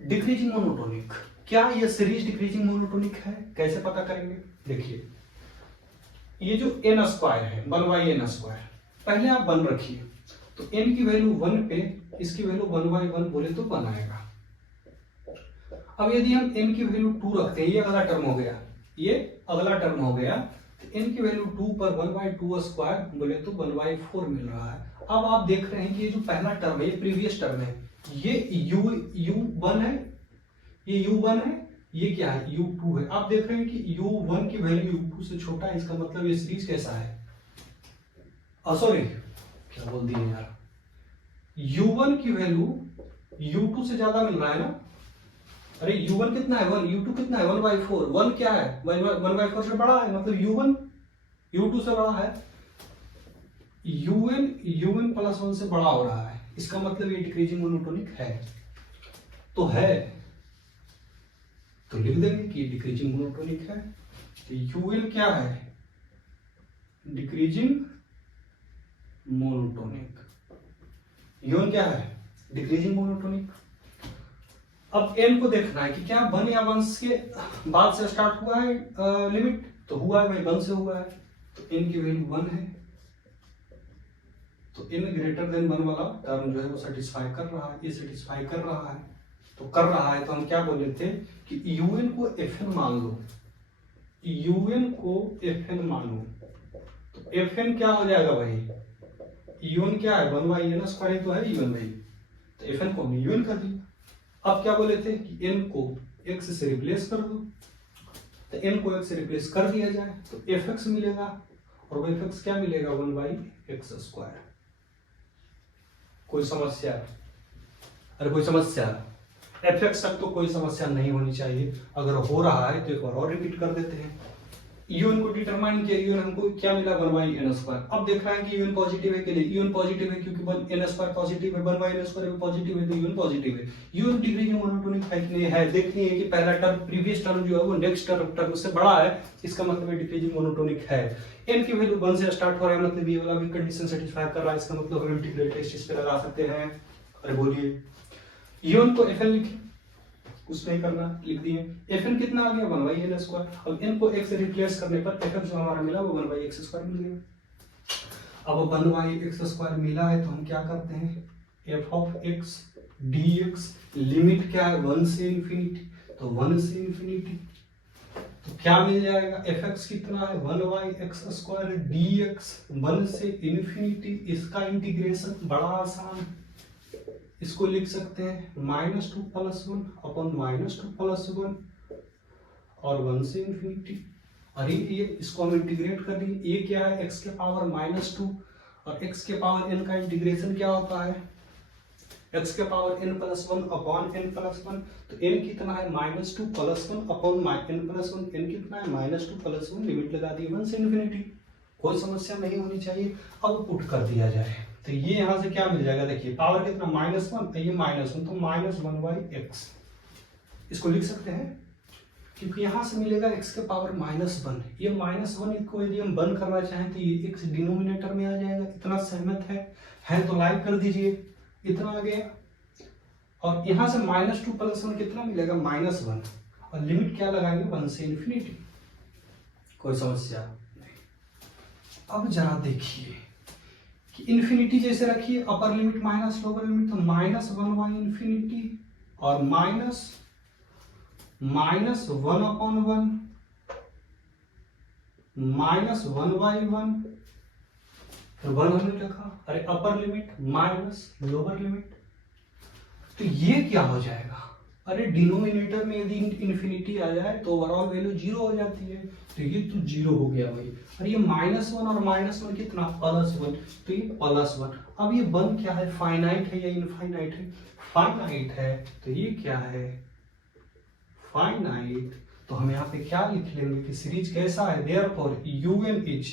डिक्रीजिंग मोनोटोनिक, क्या ये सीरीज डिक्रीजिंग मोनोटोनिक है, कैसे पता करेंगे। देखिए ये जो n² है 1/n², पहले आप 1 रखिए तो n की वैल्यू 1 पे इसकी वैल्यू 1/1 बोले तो 1 आएगा। अब यदि हम n की वैल्यू 2 रखते हैं, ये अगला टर्म हो गया, ये अगला टर्म हो गया, तो n की वैल्यू 2 पर 1/2² बोले तो 1/4 मिल रहा है। अब आप देख रहे हैं कि ये जो पहला टर्म है ये प्रीवियस टर्म है, ये u1 है, ये u1 है, ये क्या है u2 है। आप देख रहे हैं कि u1 की वैल्यू u2 से छोटा है, इसका मतलब ये सीरीज कैसा है, सॉरी क्या बोल दिए यार, u1 की वैल्यू u2 से ज्यादा मिल रहा है ना। अरे u1 कितना है 1, u2 कितना है 1/4, 1 क्या है 1/4 से बड़ा है, मतलब u1 u2 से बड़ा है। un प्लस 1 से बड़ा हो रहा है, इसका मतलब ये डिक्रीजिंग मोनोटोनिक है। तो है तो लिख देंगे कि डिक्रीजिंग मोनोटोनिक है। तो un क्या है, डिक्रीजिंग मोनोटोनिक। un क्या है, डिक्रीजिंग मोनोटोनिक। अब n को देखना है कि क्या 1 या 1 के बाद से स्टार्ट हुआ है लिमिट, तो हुआ है भाई 1 से हुआ है, तो n की वैल्यू 1 है। तो n ग्रेटर देन 1 वाला टर्म जो है वो सेटिस्फाई कर रहा है, ये सेटिस्फाई कर रहा है। तो कर रहा है तो हम क्या बोले थे कि un को fn मान लो, un को fn मानो। तो fn क्या हो जाएगा भाई, un क्या है 1/n² तो है un भाई, तो fn को हमने un कर दिया। अब क्या बोले थे कि n को x से रिप्लेस कर दो, तो n को x से रिप्लेस कर दिया जाए तो fx मिलेगा, और वो fx क्या मिलेगा 1/x²। कोई समस्या, अरे कोई समस्या, fx तक तो कोई समस्या नहीं होनी चाहिए। अगर हो रहा है तो एक बार और रिपीट कर देते हैं। un को डिटरमाइन किया, un हमको क्या मिला 1/n²। अब देख रहे हैं कि un पॉजिटिव है कि नहीं, un पॉजिटिव है क्योंकि n² पॉजिटिव है, 1/n² भी पॉजिटिव है, तो un पॉजिटिव है। un डिक्रीजिंग मोनोटोनिक है कि नहीं है, देखनी है कि पहला टर्म प्रीवियस टर्म जो है वो नेक्स्ट टर्म से बड़ा है, इसका मतलब है डिक्रीजिंग मोनोटोनिक है। n की वैल्यू 1 से स्टार्ट हो रहा है, मतलब ये वाला भी कंडीशन सेटिस्फाई कर रहा है, इसका मतलब हम इंटीग्रल टेस्ट इस पे लगा सकते हैं। अरे बोलिए un को fn लिखिए, कुछ नहीं करना, लिख दिए। fn कितना आ गया 1/n²। अब n को x से रिप्लेस करने पर fn जो हमारा मिला वो 1/x² मिल गया। अब 1/x² मिला है तो हम क्या करते हैं, f(x) dx, लिमिट क्या है 1 से इन्फिनिटी, तो 1 से इन्फिनिटी, तो क्या मिल जाएगा fx कितना है 1y(x²) dx 1 से इन्फिनिटी, इसका इंटीग्रेशन बड़ा आसान, इसको लिख सकते हैं -2 + 1 अपॉन -2 + 1 और 1 से इन्फिनिटी। अरे ये इसको हम इंटीग्रेट कर दिए, ये क्या है x के पावर -2 और x के पावर n का इंटीग्रेशन क्या होता है x के पावर n+1 अपॉन n+1, तो n कितना है -2 + 1 अपॉन n+1, n कितना है -2 + 1, लिमिट लगा दी 1 से इन्फिनिटी, कोई समस्या नहीं होनी चाहिए। अब पुट कर दिया जाए तो ये यहाँ से क्या मिल जाएगा, देखिए पावर कितना -1, ये -1 तो -1/x, इसको लिख सकते हैं क्योंकि यहाँ से मिलेगा x के पावर -1, ये -1 को यदि हम बंद करना चाहें तो ये x डिनोमिनेटर में आ जाएगा। इतना सहमत है तो लाइक कर दीजिए, इतना आ गया। और यहाँ से -2 + 1 कितना मिलेगा -1, और लिमिट क्या लगाएंगे 1 से इन्फिनिटी, कोई समस्या नहीं। अब जरा देखिए कि इन्फिनिटी जैसे रखिए, upper limit minus lower limit, तो -1/∞ और -1/1 -1/1, फिर 1 हमने रखा, अरे upper limit minus lower limit, तो ये क्या हो जाएगा, अरे डिनोमिनेटर में यदि इन्फिनिटी आ जाए तो ओवरऑल वैल्यू 0 हो जाती है, तो ये तो 0 हो गया भाई। और ये -1 और -1 कितना +1, तो ये +1। अब ये 1 क्या है, फाइनाइट है या इनफाइनाइट है, फाइनाइट है, तो ये क्या है फाइनाइट, तो हम यहाँ पे क्या लिख लेंगे कि सीरीज कैसा है, देयरफॉर UN इज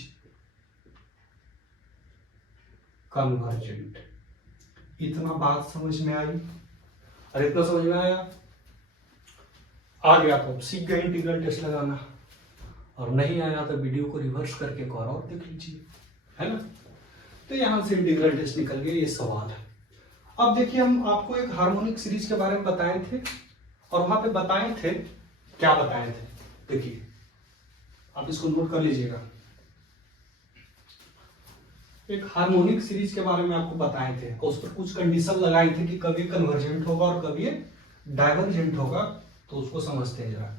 कन्वर्जेंट। इतना बात समझ में आई, अरे इतना समझ में आया, आ गया तो सीख गए इंटीग्रल टेस्ट लगाना, और नहीं आया तो वीडियो को रिवर्स करके एक और देख लीजिए, है ना। तो यहां से इंटीग्रल टेस्ट निकल गया, ये सवाल है। अब देखिए हम आपको एक हार्मोनिक सीरीज के बारे में बताए थे, और वहां पे बताए थे, क्या बताए थे, देखिए आप इसको नोट कर लीजिएगा। एक हार्मोनिक सीरीज के बारे में आपको बताए थे, और उस पर कुछ कंडीशन लगाई थी कि कभी कन्वर्जेंट होगा और कभी डाइवर्जेंट होगा, तो उसको समझते हैं जरा।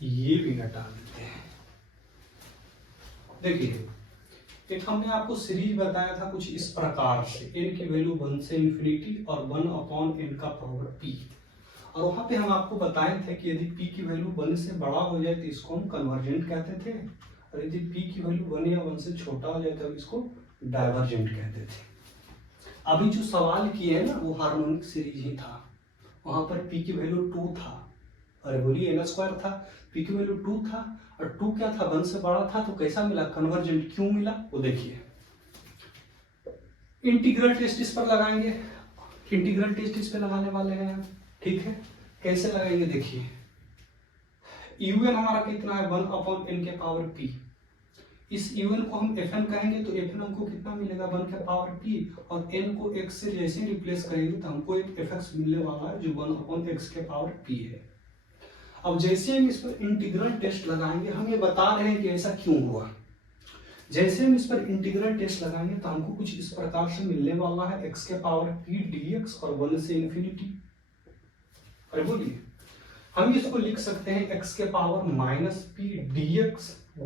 ये भी हटा देते हैं। देखिए एक हमने आपको सीरीज बताया था कुछ इस प्रकार से, n की वैल्यू 1 से इन्फिनिटी और 1/n का पावर p, और वहां पे हम आपको बताए थे कि यदि p की वैल्यू 1 से बड़ा हो जाए तो इसको हम कन्वर्जेंट कहते थे, और यदि p की वैल्यू 1 या 1 से छोटा हो जाए तो इसको डाइवर्जेंट कहते थे। अभी जो सवाल किए हैं ना वो हार्मोनिक सीरीज ही था, वहां पर p की वैल्यू 2 था, अरे बोलिए n² था, p की वैल्यू 2 था, और 2 क्या था 1 से बड़ा था, तो कैसा मिला कन्वर्जेंट, क्यों मिला वो देखिए। इंटीग्रल टेस्ट इस पर लगाएंगे, इंटीग्रल टेस्ट इस पर लगाने वाले हैं हम, ठीक है। कैसे लगाएंगे देखिए, un हमारा कितना है 1/n के पावर p, इस un को हम fn कहेंगे तो fn हमको कितना मिलेगा 1 के पावर p, और n को x से जैसे रिप्लेस करेंगे तो हमको एक fx मिलने वाला है जो 1/x के पावर p है। अब जैसे हम इस पर इंटीग्रल टेस्ट लगाएंगे, हम ये बता रहे हैं कि ऐसा क्यों हुआ, जैसे हम इस पर इंटीग्रल टेस्ट लगाएंगे तो हमको कुछ इस प्रकार से मिलने वाला है x के पावर p dx और 1 से इन्फिनिटी। अरे बोलिए हम इसको लिख सकते हैं x के पावर -p dx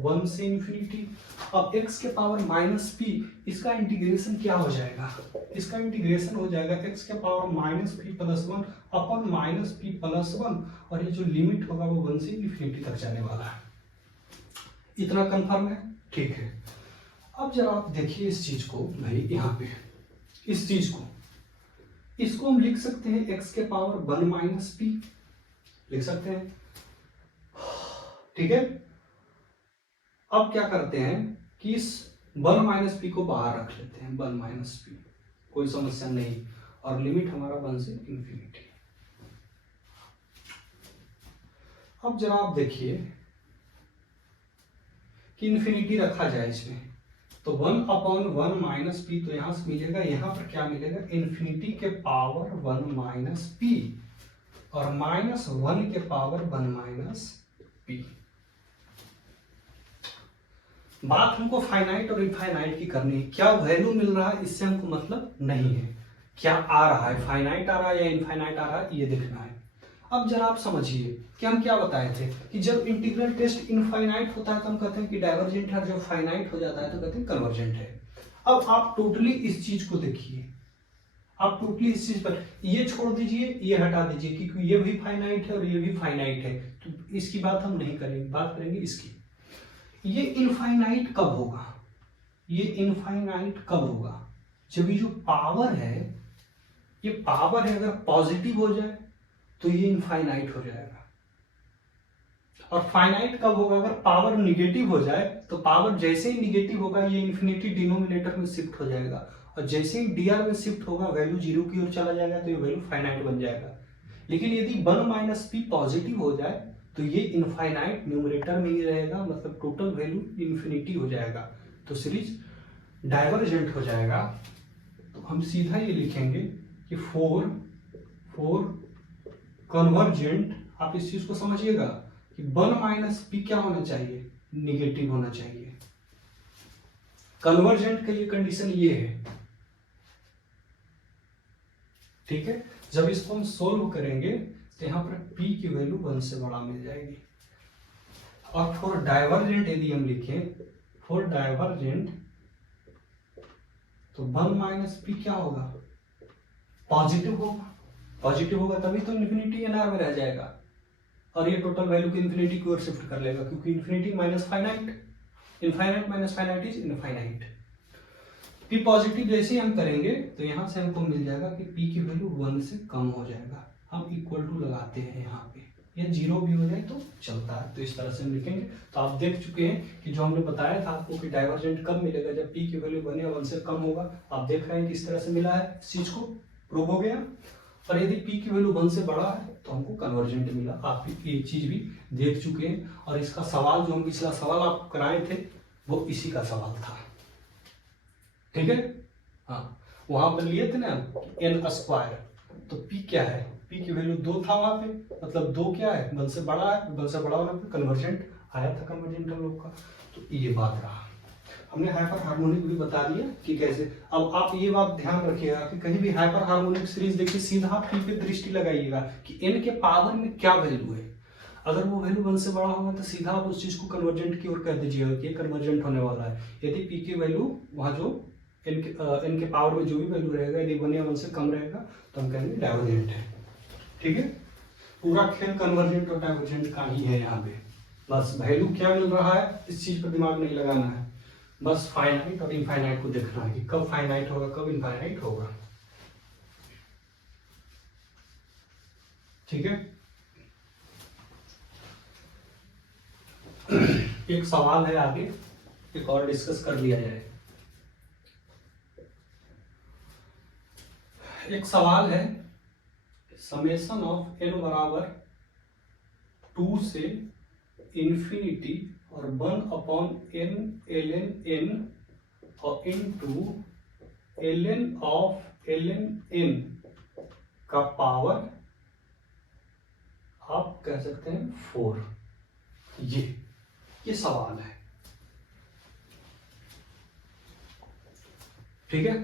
1 से इन्फिनिटी। अब x के पावर -p, इसका इंटीग्रेशन क्या हो जाएगा, इसका इंटीग्रेशन हो जाएगा x के पावर -p + 1 अपॉन -p + 1, और ये जो लिमिट होगा वो 1 से इन्फिनिटी तक जाने वाला है। इतना कंफर्म है, ठीक है। अब जरा आप देखिए इस चीज को भाई, यहाँ पे इस चीज को, इसको हम लिख सकते हैं x के पावर 1 - p, लिख सकते हैं, ठीक है। अब क्या करते हैं कि इस 1 - p को बाहर रख लेते हैं, 1 - p, कोई समस्या नहीं, और लिमिट हमारा 1 से इन्फिनिटी। अब जरा आप देखिए कि इन्फिनिटी रखा जाए इसमें, तो 1/1 - p, तो यहां से मिलेगा, यहां पर क्या मिलेगा इन्फिनिटी के पावर 1 - p और -1 के पावर 1 - p। बात हमको फाइनाइट और इनफाइनाइट की करनी है। क्या वैल्यू मिल रहा है इससे हमको मतलब नहीं है, क्या आ रहा है, फाइनाइट आ रहा है या इनफाइनाइट आ रहा है, ये देखना है। अब जरा आप समझिए कि हम क्या बताए थे कि जब इंटीग्रल टेस्ट इनफाइनाइट होता है तो हम कहते हैं कि डाइवर्जेंट है, और जब फाइनाइट हो जाता है तो कहते हैं कन्वर्जेंट है। अब आप टोटली इस चीज को देखिए, आप टोटली इस चीज पर ये छोड़ दीजिए, ये हटा दीजिए, क्योंकि ये भी फाइनाइट है और ये भी फाइनाइट है, तो इसकी बात हम नहीं करेंगे, बात करेंगे इसकी। ये इनफाइनाइट कब होगा, ये इनफाइनाइट कब होगा, जब ये जो पावर है, ये पावर है अगर पॉजिटिव हो जाए तो ये इनफाइनाइट हो जाएगा। और फाइनाइट कब होगा, अगर पावर निगेटिव हो जाए तो पावर जैसे ही निगेटिव होगा ये इन्फिनिटी डिनोमिनेटर में शिफ्ट हो जाएगा, और जैसे ही डीआर में शिफ्ट होगा वैल्यू जीरो की ओर चला जाएगा तो ये वैल्यू फाइनाइट बन जाएगा। लेकिन यदि 1 माइनस पी पॉजिटिव हो जाए तो ये इनफाइनाइट न्यूमरेटर में ही रहेगा, मतलब टोटल वैल्यू इन्फिनिटी हो जाएगा, तो सीरीज डाइवर्जेंट हो जाएगा। तो हम सीधा ये लिखेंगे कि फोर कन्वर्जेंट, आप इस चीज को समझिएगा कि 1 माइनस पी क्या होना चाहिए, निगेटिव होना चाहिए। कन्वर्जेंट के लिए कंडीशन ये है, ठीक है। जब इसको हम सोल्व करेंगे तो यहां पर p की वैल्यू 1 से बड़ा मिल जाएगी। और फॉर डाइवर्जेंट यदि हम लिखें, फॉर डाइवर्जेंट तो 1 माइनस पी क्या होगा, पॉजिटिव होगा, पॉजिटिव होगा तभी तो इन्फिनिटी एनआर में रह जाएगा, और ये टोटल वैल्यू को इन्फिनिटी की ओर शिफ्ट कर लेगा, क्योंकि infinity minus finite, infinite minus finite is infinite. P positive जैसे ही हम करेंगे तो यहां से हमको मिल जाएगा कि पी की वैल्यू 1 से कम हो जाएगा। हम इक्वल टू लगाते हैं यहाँ पे, या जीरो भी हो जाए तो चलता है, तो इस तरह से हम लिखेंगे। तो आप देख चुके हैं कि जो हमने बताया था आपको कि डाइवर्जेंट कब मिलेगा, जब पी की वैल्यू 1 या 1 से कम होगा। आप देख रहे हैं कि इस तरह से मिला है, इस चीज को प्रूव हो गया। और यदि पी की वैल्यू 1 से बड़ा है तो हमको कन्वर्जेंट मिला। आप ये चीज भी देख चुके हैं, और इसका सवाल जो हम पिछला सवाल आप कराए थे वो इसी का सवाल था, ठीक है। हाँ, वहां पर लिए थे ना n स्क्वायर, तो p क्या है, p की वैल्यू 2 था वहां पे, मतलब 2 क्या है, 1 से बड़ा है, 1 से बड़ा होने पे कन्वर्जेंट आया था, कन्वर्जेंट हम लोग का। तो ये बात रहा, हमने हाइपर हार्मोनिक भी बता दिया कि कैसे। अब आप ये बात ध्यान रखिएगा कि कहीं भी हाइपर हार्मोनिक सीरीज देखिए, सीधा p पे दृष्टि लगाइएगा कि n के पावर में क्या वैल्यू है। अगर वो वैल्यू 1 से बड़ा होगा तो सीधा आप उस चीज को कन्वर्जेंट की ओर कह दीजिएगा कि ये कन्वर्जेंट होने वाला है। यदि p की वैल्यू वहां जो n के पावर में जो भी वैल्यू रहेगा, यदि 1 या 1 से कम रहेगा तो हम कहेंगे डाइवर्जेंट है, ठीक है। पूरा खेल कन्वर्जेंट और डाइवर्जेंट का ही है यहाँ पे। बस वैल्यू क्या मिल रहा है इस चीज पर दिमाग नहीं लगाना है, बस फाइनाइट और इनफाइनाइट को देखना है कि कब फाइनाइट होगा कब इनफाइनाइट होगा, ठीक है। एक सवाल है आगे, एक और डिस्कस कर लिया जाए। एक सवाल है, समेशन ऑफ n बराबर 2 से इंफिनिटी और 1 अपॉन n ln n और into ln of ln n का पावर आप कह सकते हैं 4। ये सवाल है, ठीक है।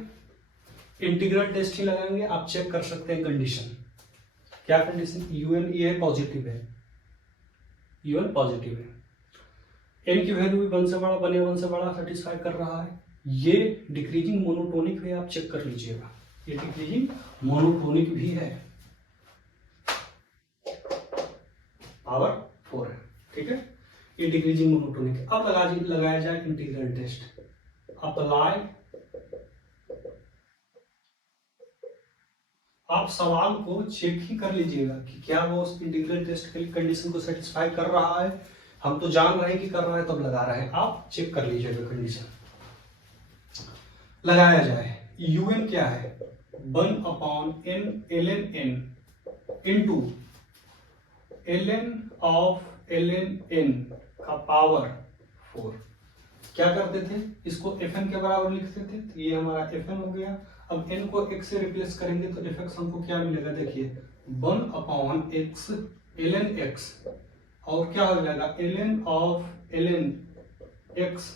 इंटीग्रल टेस्ट ही लगाएंगे, आप चेक कर सकते हैं कंडीशन। क्या कंडीशन, un ये पॉजिटिव है, un पॉजिटिव है, n की वैल्यू भी 1 से बड़ा, 1 या 1 से बड़ा सेटिस्फाई कर रहा है। ये डिक्रीजिंग मोनोटोनिक है, आप चेक कर लीजिएगा, ये डिक्रीजिंग मोनोटोनिक भी है, पावर 4 है, ठीक है। ये डिक्रीजिंग मोनोटोनिक है। अब लगाया जाए इंटीग्रल टेस्ट, अप्लाई। आप सवाल को चेक ही कर लीजिएगा कि क्या वो उस इंटीग्रल टेस्ट के कंडीशन को सेटिस्फाई कर रहा है। हम तो जान रहे हैं कि कर रहा है तब लगा रहे हैं, आप चेक कर लीजिएगा कंडीशन। लगाया जाए, un क्या है, 1 upon n ln n into ln of ln n का पावर 4। क्या करते थे, इसको fn के बराबर लिखते थे, तो ये हमारा fn हो गया। अब n को x से रिप्लेस करेंगे तो fx हमको क्या मिलेगा, देखिए 1 अपॉन x ln x, और क्या हो जाएगा ln ऑफ ln x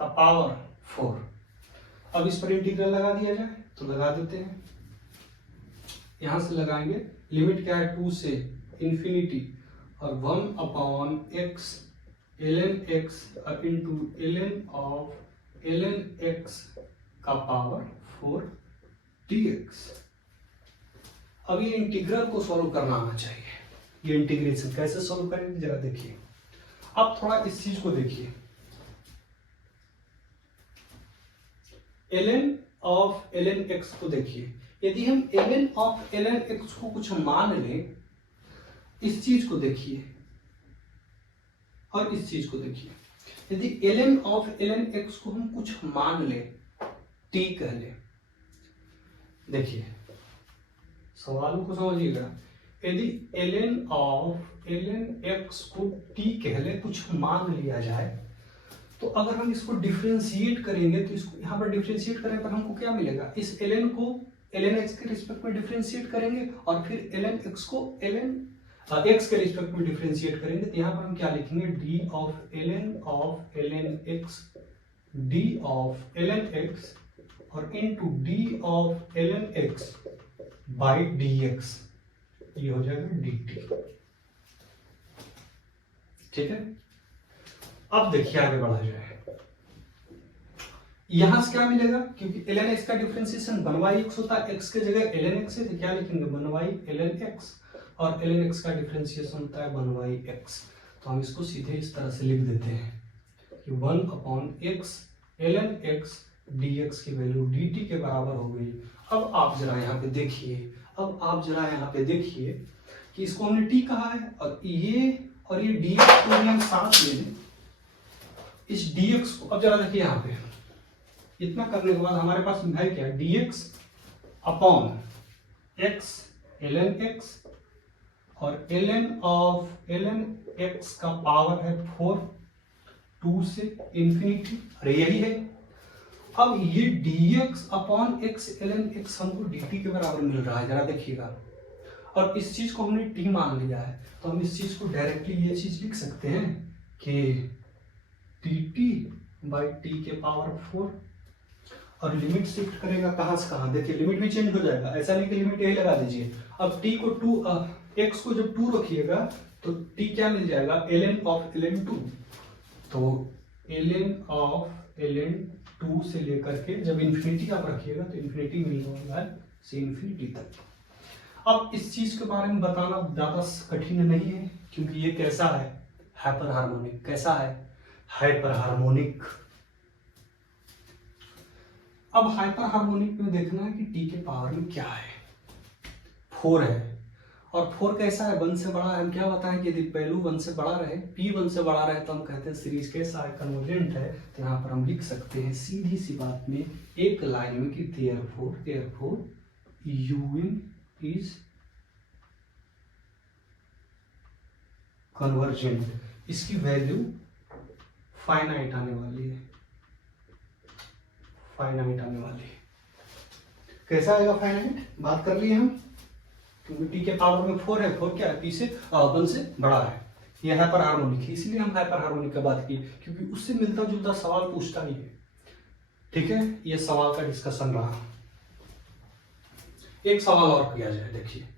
का पावर 4। अब इस पर इंटीग्रल लगा दिया जाए तो लगा देते हैं। यहां से लगाएंगे, लिमिट क्या है 2 से इन्फिनिटी और 1 upon x ln x into ln x का पावर 4 dx। अब ये इंटीग्रल को सॉल्व करना आना चाहिए। ये इंटीग्रेशन कैसे सॉल्व करेंगे जरा देखिए। अब थोड़ा इस चीज को देखिए, ln ऑफ ln x को देखिए। यदि हम ln ऑफ ln x को कुछ मान लें, इस चीज को देखिए और इस चीज को देखिए। यदि ln ऑफ ln x को हम कुछ मान लें, t कह लें, देखिए सवालों को समझिएगा। यदि ln ऑफ ln x को t कह ले, कुछ मान लिया जाए, तो अगर हम इसको डिफरेंशिएट करेंगे तो इसको यहाँ पर डिफरेंशिएट करें पर हमको क्या मिलेगा, इस ln को ln x के रिस्पेक्ट में डिफरेंशिएट करेंगे और फिर ln x को ln x के रिस्पेक्ट में डिफरेंशिएट करेंगे तो यहाँ पर हम क्या लिखेंगे, d of ln x d of ln x और into d of ln x by dx, ये हो जाएगा dt। ठीक है, अब देखिए आगे बढ़ा जाए। यहां से क्या मिलेगा, क्योंकि ln x का डिफरेंशिएशन 1/x होता है, x के जगह ln x है तो क्या लिखेंगे 1/ln x और ln x का डिफरेंशिएशन होता है 1/x। तो हम इसको सीधे इस तरह से लिख देते हैं कि 1 upon x ln x dx की वैल्यू dt के बराबर हो गई। अब आप जरा यहाँ पे देखिए, कि इसको हमने t कहा है और ये dx को हम साथ ले लें, इस dx को। अब जरा देखिए यहाँ पे, इतना करने के बाद हमारे पास है क्या, dx upon x ln x और ln ऑफ ln x का पावर है 4 2 से इन्फिनिटी, अरे यही है। अब ये dx upon x ln x हमको dt के बराबर मिल रहा है, जरा देखिएगा। और इस चीज को हमने t मान लिया है तो हम इस चीज को डायरेक्टली ये चीज लिख सकते हैं कि dt बाई t के पावर 4। और लिमिट शिफ्ट करेगा कहां से कहां, देखिए लिमिट भी चेंज हो जाएगा, ऐसा नहीं कि लिमिट यही लगा दीजिए। अब t को 2 x को जब 2 रखिएगा तो t क्या मिल जाएगा, ln ऑफ ln 2। तो ln ऑफ ln 2 से लेकर के जब इन्फिनिटी आप रखिएगा तो इन्फिनिटी मिलने वाला है से इन्फिनिटी तक। अब इस चीज के बारे में बताना ज्यादा कठिन नहीं है, क्योंकि ये कैसा है, हाइपर हार्मोनिक। कैसा है, हाइपर हार्मोनिक। अब हाइपर हार्मोनिक में देखना है कि t के पावर में क्या है, 4 है। और 4 कैसा है, 1 से बड़ा है। हम क्या बताएं कि यदि वैल्यू 1 से बड़ा रहे, p 1 से बड़ा रहे, तो हम कहते हैं सीरीज कैसा है, कन्वर्जेंट है। तो यहाँ पर हम लिख सकते हैं सीधी सी बात में एक लाइन में कि therefore un is कन्वर्जेंट। इसकी वैल्यू फाइनाइट आने वाली है, कैसा आएगा फाइनाइट, बात कर लिए हम, क्योंकि टी के पावर में 4 है, 4 क्या है, पी से 1 से बड़ा है। ये हाइपर हार्मोनिक है, इसलिए हम हाइपर हार्मोनिक की बात की, क्योंकि उससे मिलता जुलता सवाल पूछता ही है। ठीक है, ये सवाल का डिस्कशन रहा। एक सवाल और किया जाए, देखिए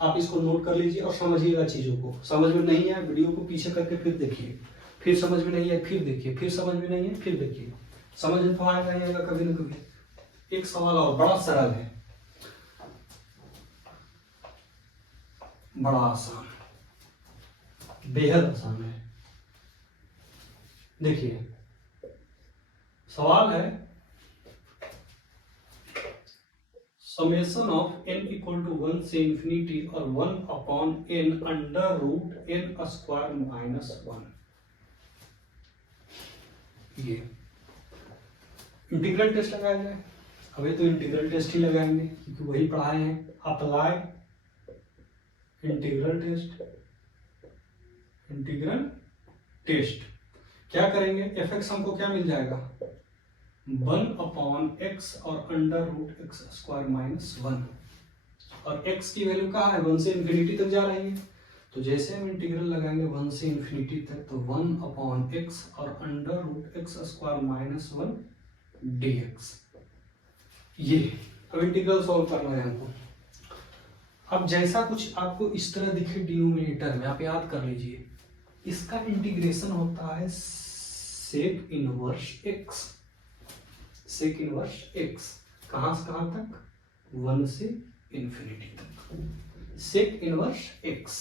आप इसको नोट कर लीजिए और समझिएगा चीजों को। समझ में नहीं है, वीडियो को पीछे करके फिर देखिए, फिर समझ में नहीं है फिर देखिए, फिर समझ में नहीं है फिर देखिए। समझ में तो आएगा कभी ना कभी। एक सवाल और बड़ा सरल है, बड़ा आसान, बेहद आसान है। देखिए सवाल है, summation of n equal to 1 से इंफिनिटी और 1 upon n under root n square minus 1। ये इंटीग्रल टेस्ट लगाया जाए। अभी तो इंटीग्रल टेस्ट ही लगाएंगे क्योंकि वही पढ़ाए हैं। अप्लाई इंटीग्रल टेस्ट क्या करेंगे, एफ एक्स हमको क्या मिल जाएगा, 1 अपॉन एक्स और under root x square minus 1। और x की वैल्यू कहाँ है, 1 से इंफिनिटी तक जा रही है, तो जैसे हम इंटीग्रल लगाएंगे 1 से इन्फिनिटी तक, तो 1/x और √x² माइनस 1 dx। ये अब इंटीग्रल सॉल्व करना है हमको। अब जैसा कुछ आपको इस तरह दिखे डिनोमिनेटर में, आप याद कर लीजिए, इसका इंटीग्रेशन होता है sec inverse x। Sec inverse x कहां से कहां तक? 1 से इन्फिनिटी तक। सेक इनवर्स x,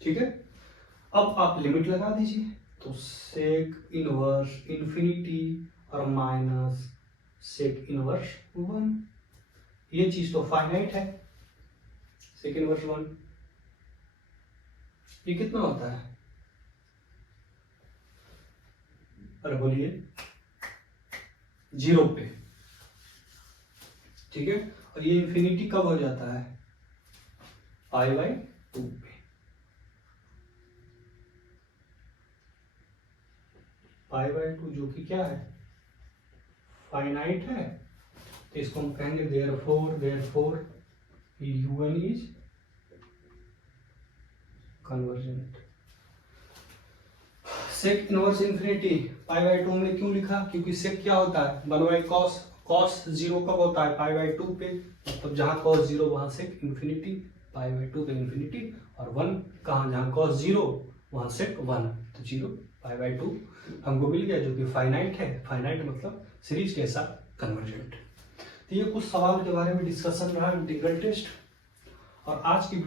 ठीक है। अब आप लिमिट लगा दीजिए, तो सेक इनवर्स इन्फिनिटी और माइनस सेक इनवर्स 1, ये चीज तो फाइनाइट है। सेक इनवर्स 1 ये कितना होता है? अरे बोलिए, 0 पे, ठीक है। और ये इन्फिनिटी कब हो जाता है? π/2 पे। π/2 जो कि क्या है? फाइनाइट है। तो इसको हम कहेंगे therefore un is convergent. Sec inverse infinity π/2 में क्यों लिखा? क्योंकि सेक क्या होता है? 1/cos। cos 0 कब होता है? π/2 पे। मतलब जहां cos 0 वहां सेक इन्फिनिटी, π/2 पे इन्फिनिटी, और 1 कहां? जहां cos 0 वहां सेक 1, तो 0 π/2 हमको मिल गया, जो कि फाइनाइट है। फाइनाइट मतलब सीरीज के साथ कन्वर्जेंट। तो ये कुछ सवाल के बारे में डिस्कशन रहा इंटीग्रल टेस्ट। और आज की